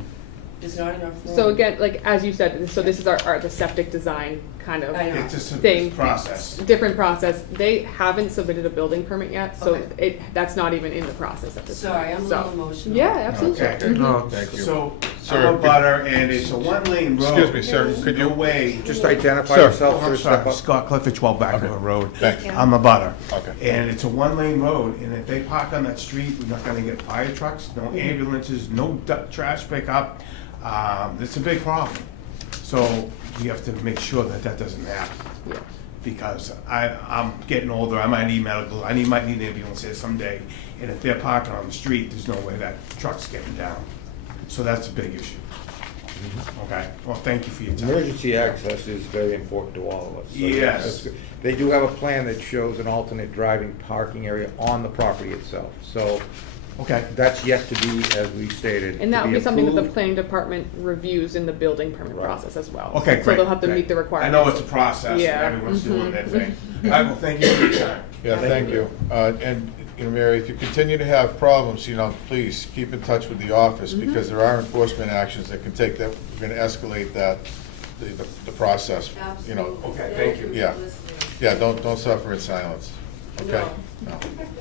There's not enough room. So again, like as you said, so this is our the septic design kind of I know. It's a thing. process. Different process. They haven't submitted a building permit yet, so Okay. that's not even in the process at this time. Sorry, I'm a So- little emotional. Yeah, absolutely. Okay. No, thank you. So, Sir, I'm a butter, and it's a one-lane road. Excuse me, sir, could you? No way. Just identify Sir. yourself I'm first. sorry, Scott Clifford, 12 Back Okay. River Road. Thank you. I'm a butter. Okay. And it's a one-lane road, and if they park on that street, we're not gonna get fire trucks, no ambulances, no trash pickup. It's a big problem. So we have to make sure that that doesn't happen. Yeah. Because I'm getting older, I might need medical, might need ambulances someday. And if they're parking on the street, there's no way that truck's getting down. So that's a big issue. Okay, well, thank you for your time. Emergency access is very important to all of us. So Yes. that's good. They do have a plan that shows an alternate driving parking area on the property itself. So Okay. that's yet to be, as we stated, And that to would be something that the approved. planning department reviews in the building permit Right. process as well. Okay, So great. they'll have to great. meet the requirements. I know it's a process, and Yeah. everyone's doing Mhm. their thing. All right, well, thank you for your time. Yeah, thank you. And, you know, Mary, if you continue to have problems, you know, please keep in touch with the office, because there are enforcement actions that can take that, we're gonna escalate that, the process, you know. Absolutely. Okay, thank you. for Yeah. listening. Yeah, don't suffer in silence, okay? No.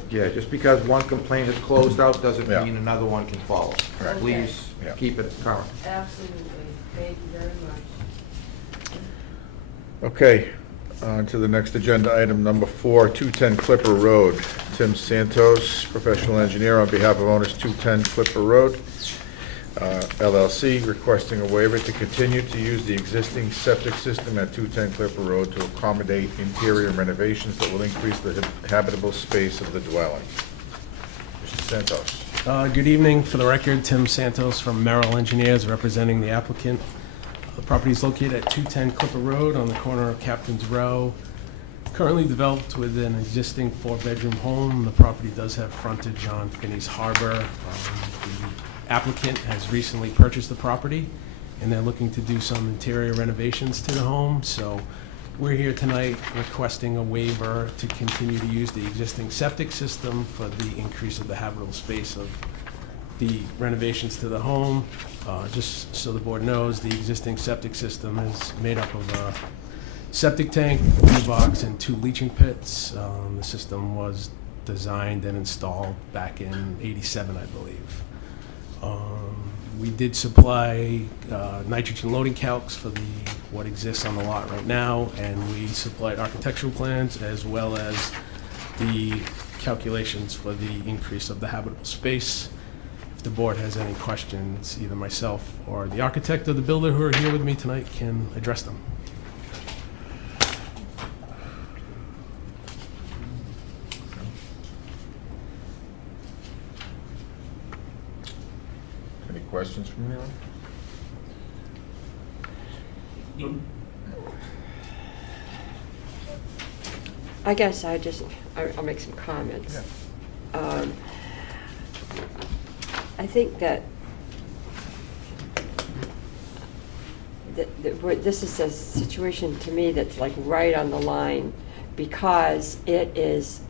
Yeah, just because one complaint is closed out doesn't Yeah. mean another one can follow. Correct. Please Yeah. keep it current. Absolutely. Thank you very much. Okay, on to the next agenda item, number 4, 210 Clipper Road. Tim Santos, professional engineer, on behalf of owners 210 Clipper Road, LLC, requesting a waiver to continue to use the existing septic system at 210 Clipper Road to accommodate interior renovations that will increase the habitable space of the dwelling. Mr. Santos. Good evening. For the record, Tim Santos from Merrill Engineers, representing the applicant. The property is located at 210 Clipper Road on the corner of Captain's Row. Currently developed with an existing 4-bedroom home. The property does have frontage on Finney's Harbor. The applicant has recently purchased the property, and they're looking to do some interior renovations to the home. So we're here tonight requesting a waiver to continue to use the existing septic system for the increase of the habitable space of the renovations to the home. Just so the board knows, the existing septic system is made up of a septic tank, blue box, and 2 leaching pits. The system was designed and installed back in '87, I believe. We did supply nitrogen loading calcs for what exists on the lot right now, and we supplied architectural plans as well as the calculations for the increase of the habitable space. If the board has any questions, either myself or the architect or the builder who are here with me tonight can address them. Any questions from anyone? I guess I'll make some comments. I think that this is a situation to me that's like right on the line, because it is,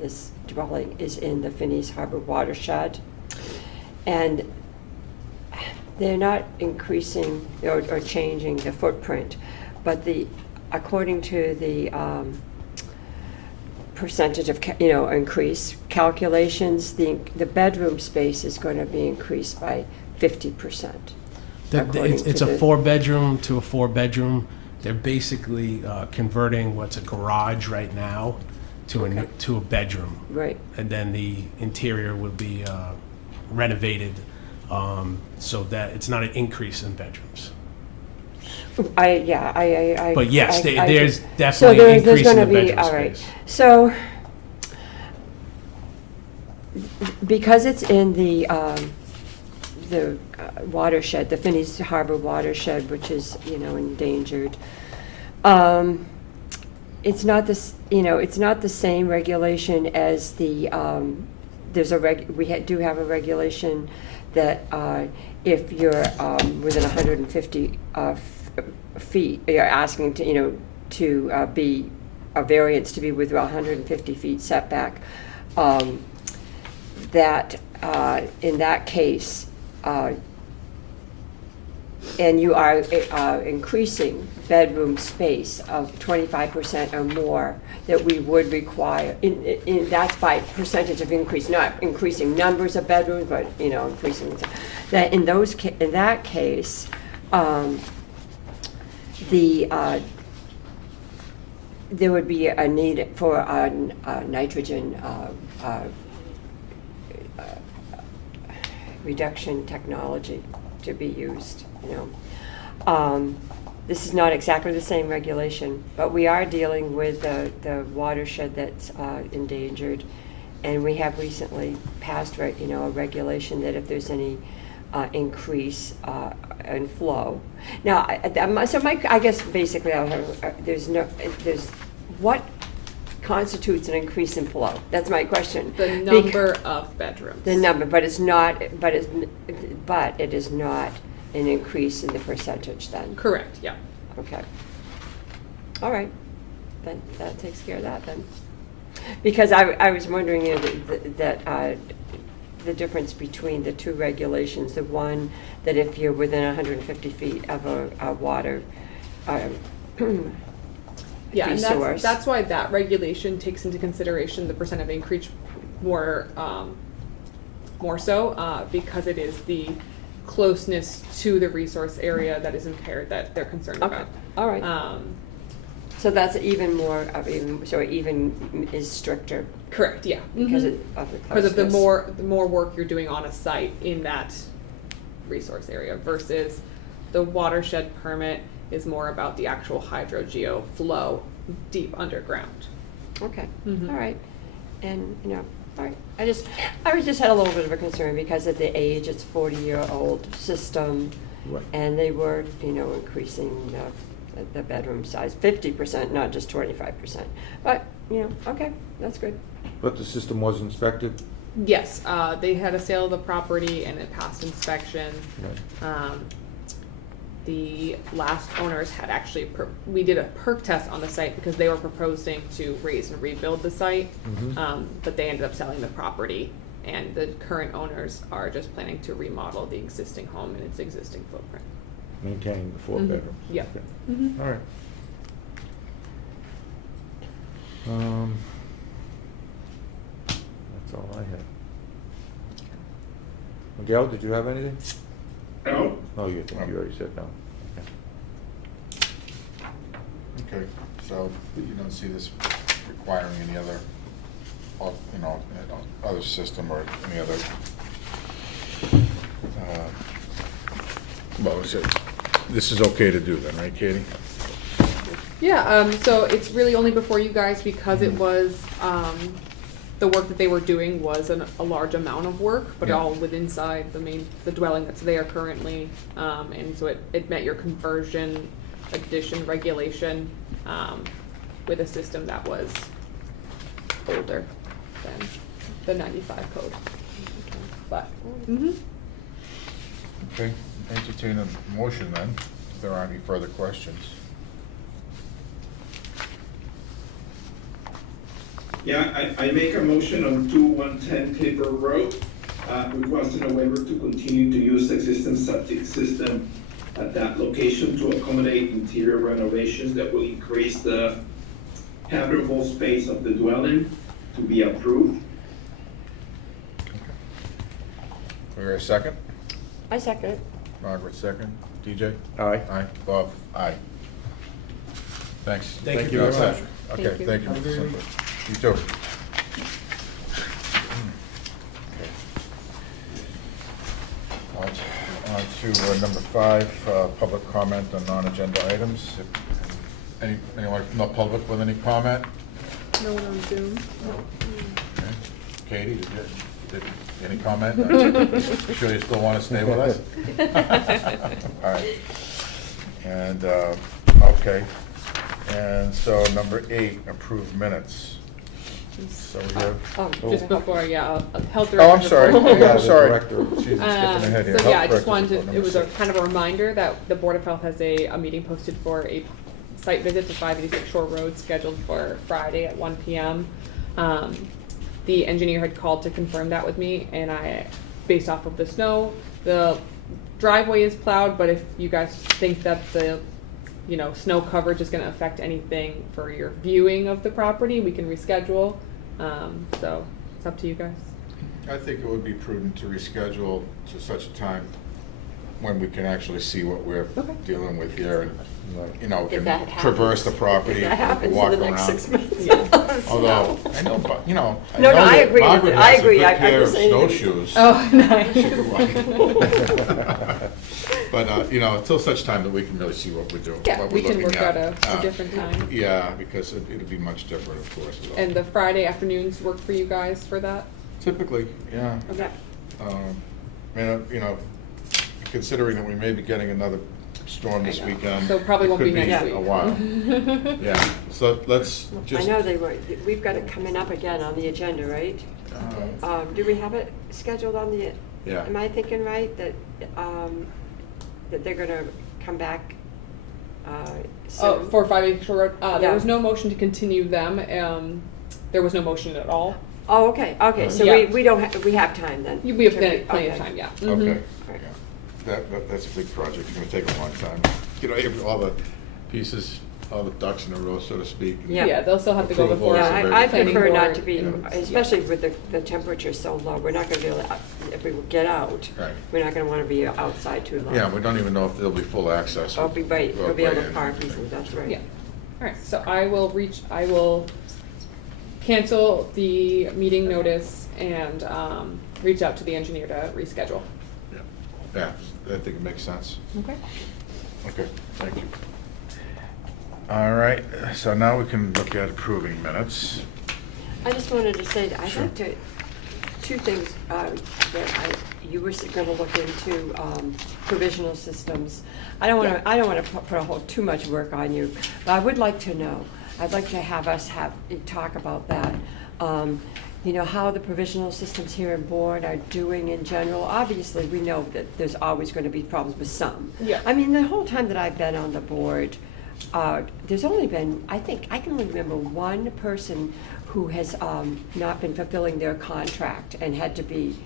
this dwelling is in the Finney's Harbor watershed. And they're not increasing or changing the footprint, but according to the percentage of, increase calculations, the bedroom space is going to be increased by 50%. It's a 4-bedroom to a 4-bedroom. They're basically converting what's a garage right now to a bedroom. Right. And then the interior will be renovated so that it's not an increase in bedrooms. But yes, there's so definitely an increase in gonna the be, bedroom all right. space. So, because it's in the watershed, the Finney's Harbor watershed, which is, endangered, it's not this, it's not the same regulation as the, we do have a regulation that if you're within 150 feet, you're asking to, to be a variance to be with 150 feet setback, that in that case, and you are increasing bedroom space of 25% or more, that we would require, that's by percentage of increase, not increasing numbers of bedrooms, but, increasing, that in that case, there would be a need for a nitrogen reduction technology to be used, This is not exactly the same regulation, but we are dealing with the watershed that's endangered. And we have recently passed, a regulation that if there's any increase in flow. Now, I guess basically there's what constitutes an increase in flow? That's my question. The number of bedrooms. The number, but it is not an increase in the percentage then? Correct, yeah. Okay. All right, then that takes care of that then. Because I was wondering, that the difference between the two regulations, the one that if you're within 150 feet of a water Yeah, and resource. that's why that regulation takes into consideration the percent of increase more so, because it is the closeness to the resource area that is impaired that they're concerned Okay, about. all right. So that's even more, so it even is stricter Correct, yeah. because Mhm. of the Because of the closeness. more work you're doing on a site in that resource area versus the watershed permit is more about the actual hydrogeo flow deep underground. Okay, Mhm. all right. And, all right. I just had a little bit of a concern because of the age, it's 40-year-old system. Right. And they were, increasing the bedroom size, 50%, not just 25%. But, okay, that's good. But the system was inspected? Yes, they had a sale of the property and it passed inspection. The last owners had actually, we did a perk test on the site because they were proposing to raise and rebuild the site, but they ended up selling the property, and the current owners are just planning to remodel the existing home in its existing footprint. Maintaining the 4 Mhm. bedrooms? Yeah. Okay. Mhm. All right. That's all I had. Miguel, did you have anything? No? Oh, you already said no. Okay. Okay, so you don't see this requiring any other, other system or any other, well, this is okay to do then, right, Katie? Yeah, so it's really only before you guys because it was, the work that they were doing was a large amount of work, but Yeah. all within inside the dwelling that's there currently. And so it met your conversion addition regulation, with a system that was older than the 95 code. But, Okay, entertain a motion then, if there aren't any further questions. Yeah, I make a motion on 2110 Clipper Road, requesting a waiver to continue to use existing septic system at that location to accommodate interior renovations that will increase the habitable space of the dwelling to be approved. We hear a second? I second it. Margaret, second. DJ? Aye. Aye. Bob? Aye. Thanks. Thank you very much. Okay, Thank you. thank you. Have a good Mr. evening. You too. Okay. On to number 5, public comment on non-agenda items. Anyone from the public with any comment? no one on Zoom. Okay. Katie, any comment? You sure you still want to stay with us? All right. And, okay. And so number 8, approved minutes. So we have, Just before, health director. oh, I'm sorry. report. Yeah, I'm sorry. Director. Jeez, I'm skipping ahead here. So yeah, I Health just director's wanted report, to, number it was a 6. kind of a reminder that the Board of Health has a meeting posted for site visit for 586 Shore Road scheduled for Friday at 1 p.m. The engineer had called to confirm that with me, and based off of the snow, the driveway is plowed, but if you guys think that the snow coverage is going to affect anything for your viewing of the property, we can reschedule. So it's up to you guys. I think it would be prudent to reschedule to such a time when we can actually see what we're Okay. dealing with here and, If can that traverse the happens. property. If that happens walk in the next around. 6 months. Yeah. Although, I know, but, I No, know I that agree with Margaret it. I has a agree. good I'm pair of just saying that- snowshoes. Oh, nice. She could walk. But, until such time that we can really see what we're doing, Yeah, what we're we can looking work at. out a different time. Yeah, because it'll be much different, of course. And the Friday afternoons work for you guys for that? Typically, yeah. Okay. Considering that we may be getting another storm this I know. weekend. So it probably won't be could next week. A while. Yeah, so let's I just. know we've got it coming up again on the agenda, right? Do we have it scheduled on the, Yeah. am I thinking right, that they're gonna come back Oh, soon? for 586 Shore Road, Yeah. there was no motion to continue them. There was no motion at all. Oh, okay, so Yeah. we don't, we have time then? We have to plenty re- plenty of okay. time, yeah. Okay, Mhm. Right. yeah. That's a big project, it's gonna take a long time. All the pieces, all the ducks in a row, so to speak. Yeah. They'll still have to go Approval before. boards Yeah, and I planning prefer not board. to be, Yeah. especially with the temperature so low, we're not gonna be able to, if we get out, Right. we're not gonna wanna be outside too long. Yeah, we don't even know if there'll be full access. We'll be we'll be able to in. park easily, that's right. Yeah. All right, so I will cancel the meeting notice and reach out to the engineer to reschedule. Yeah, I think it makes sense. Okay. Okay, thank you. All right, so now we can look at approving minutes. I just wanted to say, that I'd Sure. like to, two things you were gonna look into, provisional systems. I don't wanna put too much work on you, but I would like to know, I'd like to have us talk about that. How the provisional systems here in Bourne are doing in general. Obviously, we know that there's always gonna be problems with some. Yeah. I mean, the whole time that I've been on the board, there's only been, I think, I can only remember one person who has not been fulfilling their contract and had to be,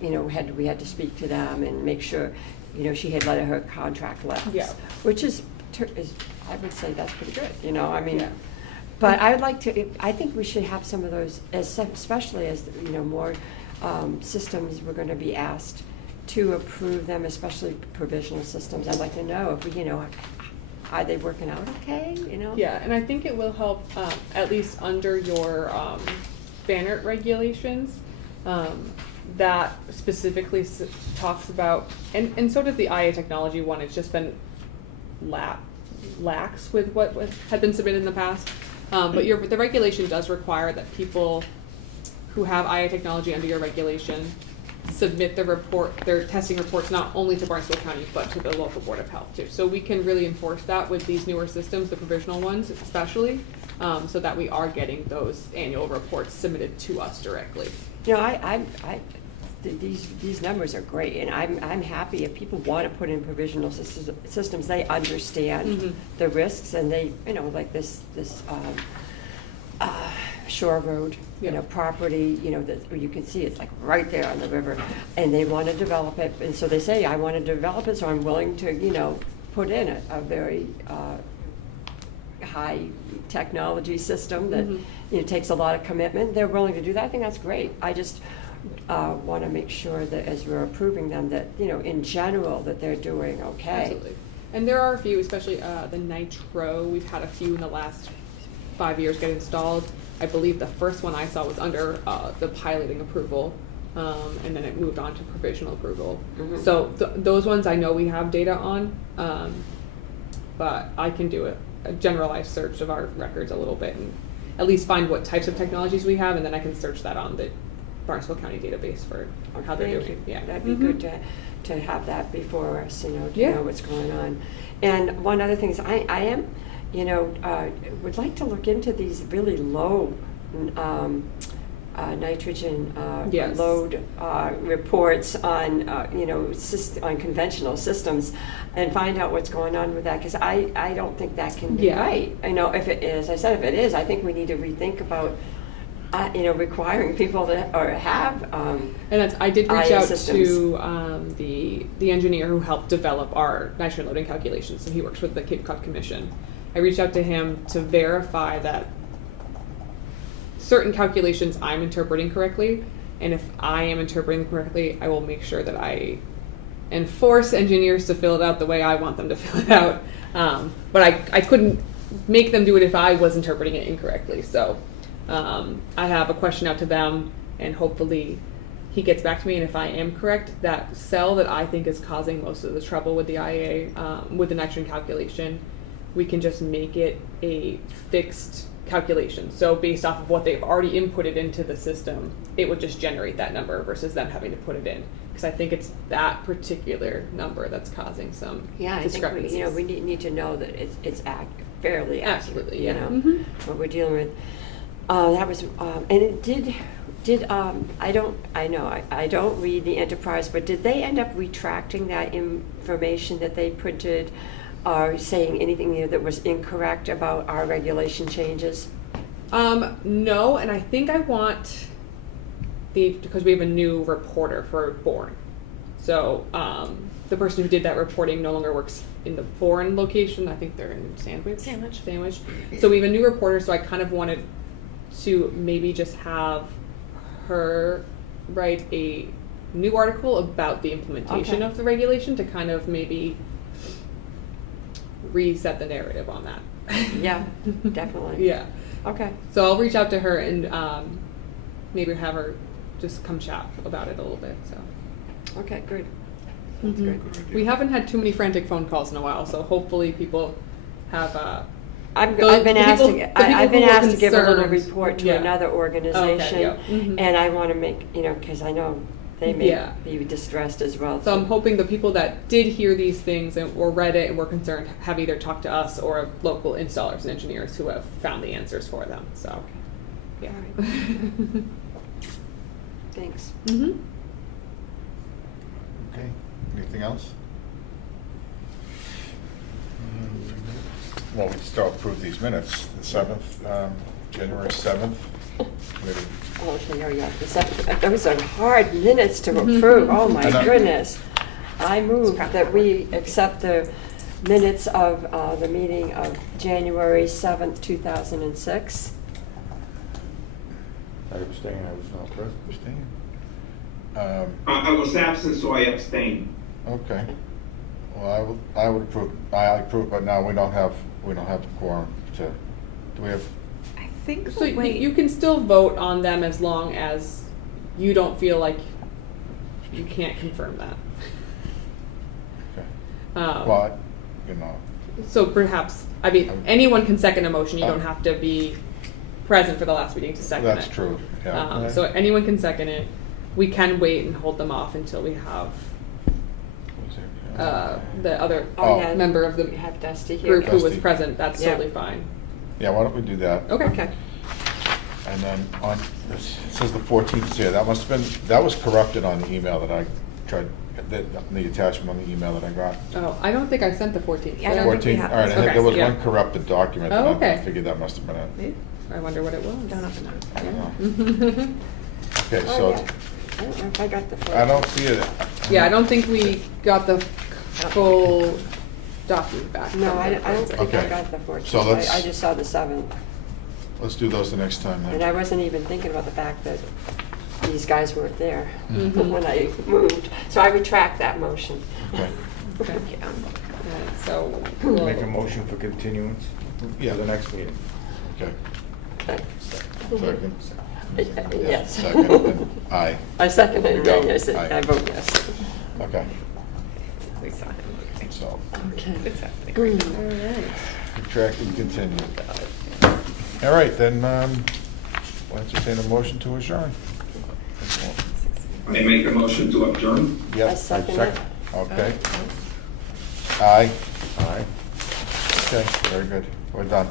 we had to speak to them and make sure, she had let her contract lapse. Yeah. Which is, I would say that's pretty good, I mean. Yeah. But I would like to, I think we should have some of those, especially as, more systems we're gonna be asked to approve them, especially provisional systems. I'd like to know if we, are they working out okay, Yeah, and I think it will help, at least under your banner regulations, that specifically talks about, and so does the IA technology one, it's just been lax with what had been submitted in the past. But the regulation does require that people who have IA technology under your regulation submit their testing reports not only to Barnstable County, but to the local Board of Health too. So we can really enforce that with these newer systems, the provisional ones especially, so that we are getting those annual reports submitted to us directly. These numbers are great, and I'm happy if people want to put in provisional systems, they understand the risks, and they, like this Shore Road, property, that you can see it's like right there on the river, and they want to develop it, and so they say, I want to develop it, so I'm willing to, put in a very high technology system that, takes a lot of commitment. They're willing to do that. I think that's great. I just want to make sure that as we're approving them, that, in general, that they're doing okay. Absolutely. And there are a few, especially the Nitro, we've had a few in the last 5 years get installed. I believe the first one I saw was under the piloting approval, and then it moved on to provisional approval. So those ones I know we have data on, but I can do a generalized search of our records a little bit and at least find what types of technologies we have, and then I can search that on the Barnstable County database for how they're Thank doing. you. Yeah, That'd be good to have that before us, to Yeah. know what's going on. And one other thing is, I am, would like to look into these really low nitrogen Yes. load reports on, on conventional systems and find out what's going on with that, because I don't think that can be Yeah. right. I know if it is, I said if it is, I think we need to rethink about, requiring people to, or have, And that's, I did reach IA out systems. to the engineer who helped develop our nitrogen loading calculations, and he works with the Cape Cod Commission. I reached out to him to verify that certain calculations I'm interpreting correctly, and if I am interpreting them correctly, I will make sure that I enforce engineers to fill it out the way I want them to fill it out. But I couldn't make them do it if I was interpreting it incorrectly. So I have a question out to them, and hopefully he gets back to me. And if I am correct, that cell that I think is causing most of the trouble with the IA, with the nitrogen calculation, we can just make it a fixed calculation. So based off of what they've already inputted into the system, it would just generate that number versus them having to put it in. Because I think it's that particular number that's causing some Yeah, I think discrepancies. we need to know that it's fairly accurate. Absolutely, yeah. What we're dealing with. That was, and it did I don't read the Enterprise, but did they end up retracting that information that they printed, or saying anything that was incorrect about our regulation changes? No, and I think I want because we have a new reporter for Bourne. So the person who did that reporting no longer works in the Bourne location. I think they're in Sandwich. So we have a new reporter, so I kind of wanted to maybe just have her write a new article about the implementation Okay. of the regulation to kind of maybe reset the narrative on that. Yeah, definitely. Yeah. Okay. So I'll reach out to her and maybe have her just come chat about it a little bit. So Okay, good. That's good. we haven't had too many frantic phone calls in a while, so hopefully people have. I've The- been the asked people- to, the people I've been who were asked to give a little concerned. report to Yeah. another organization, yeah. Mhm. and I want to make, because I know they may Yeah. be distressed as well. So I'm hoping the people that did hear these things or read it and were concerned have either talked to us or local installers and engineers who have found the answers for them. So, yeah. Thanks. hmm Okay, anything else? Well, we still approve these minutes, the 7th, January 7th. Oh, yeah. Those are hard minutes to approve. Oh, my I know. goodness. I move that we accept the minutes of the meeting of January 7th, 2006. I abstain, I was not present. Abstain. I was absent, so I abstain. Okay. Well, I would approve, I approve, but now we don't have the quorum to, do we have? I think So you can still vote on them as long as you don't feel like you can't confirm that. Okay. Um, Well, So perhaps, I mean, anyone can second a motion. You don't have to be present for the last meeting to second it. that's true, yeah. So anyone can second it. We can wait and hold them off until we have the other Oh. yeah, member of the we have Dusty here. group who was Dusty. present. That's Yeah. totally fine. Yeah, why don't we do that? Okay. Okay. And then on, it says the 14th here, that must have been, that was corrupted on the email that I tried, the attachment on the email that I got. Oh, I don't think I sent the 14th. Yeah, I don't think we 14, have all right, I think Okay, there was yeah. one corrupted document, Oh, and I okay. figured that must have been it. I wonder what it was. Don't open it. I don't know. Yeah. Okay, Oh, so, yeah. I don't know if I got the. I don't see it. Yeah, I don't think we got the full document back. No, from I the don't think I Okay. got the 14th. So let's- I just saw the 7th. Let's do those the next time And then. I wasn't even thinking about the fact that these guys weren't there Mhm. when I moved. So I retract that motion. Okay. Okay. Yeah. Alright, so Make a we'll, motion for continuance Yeah. to the next meeting. Okay. Okay. Second? Yes. Second, and aye. I second it, There and you then go. I Aye. vote yes. Okay, We saw him. so, Okay. It's happening. alright. retract and continue. All right, then, we'll entertain a motion to adjourn. I make a motion to adjourn. I Yep, second it. okay. Aye. Aye. Okay, very good. We're done.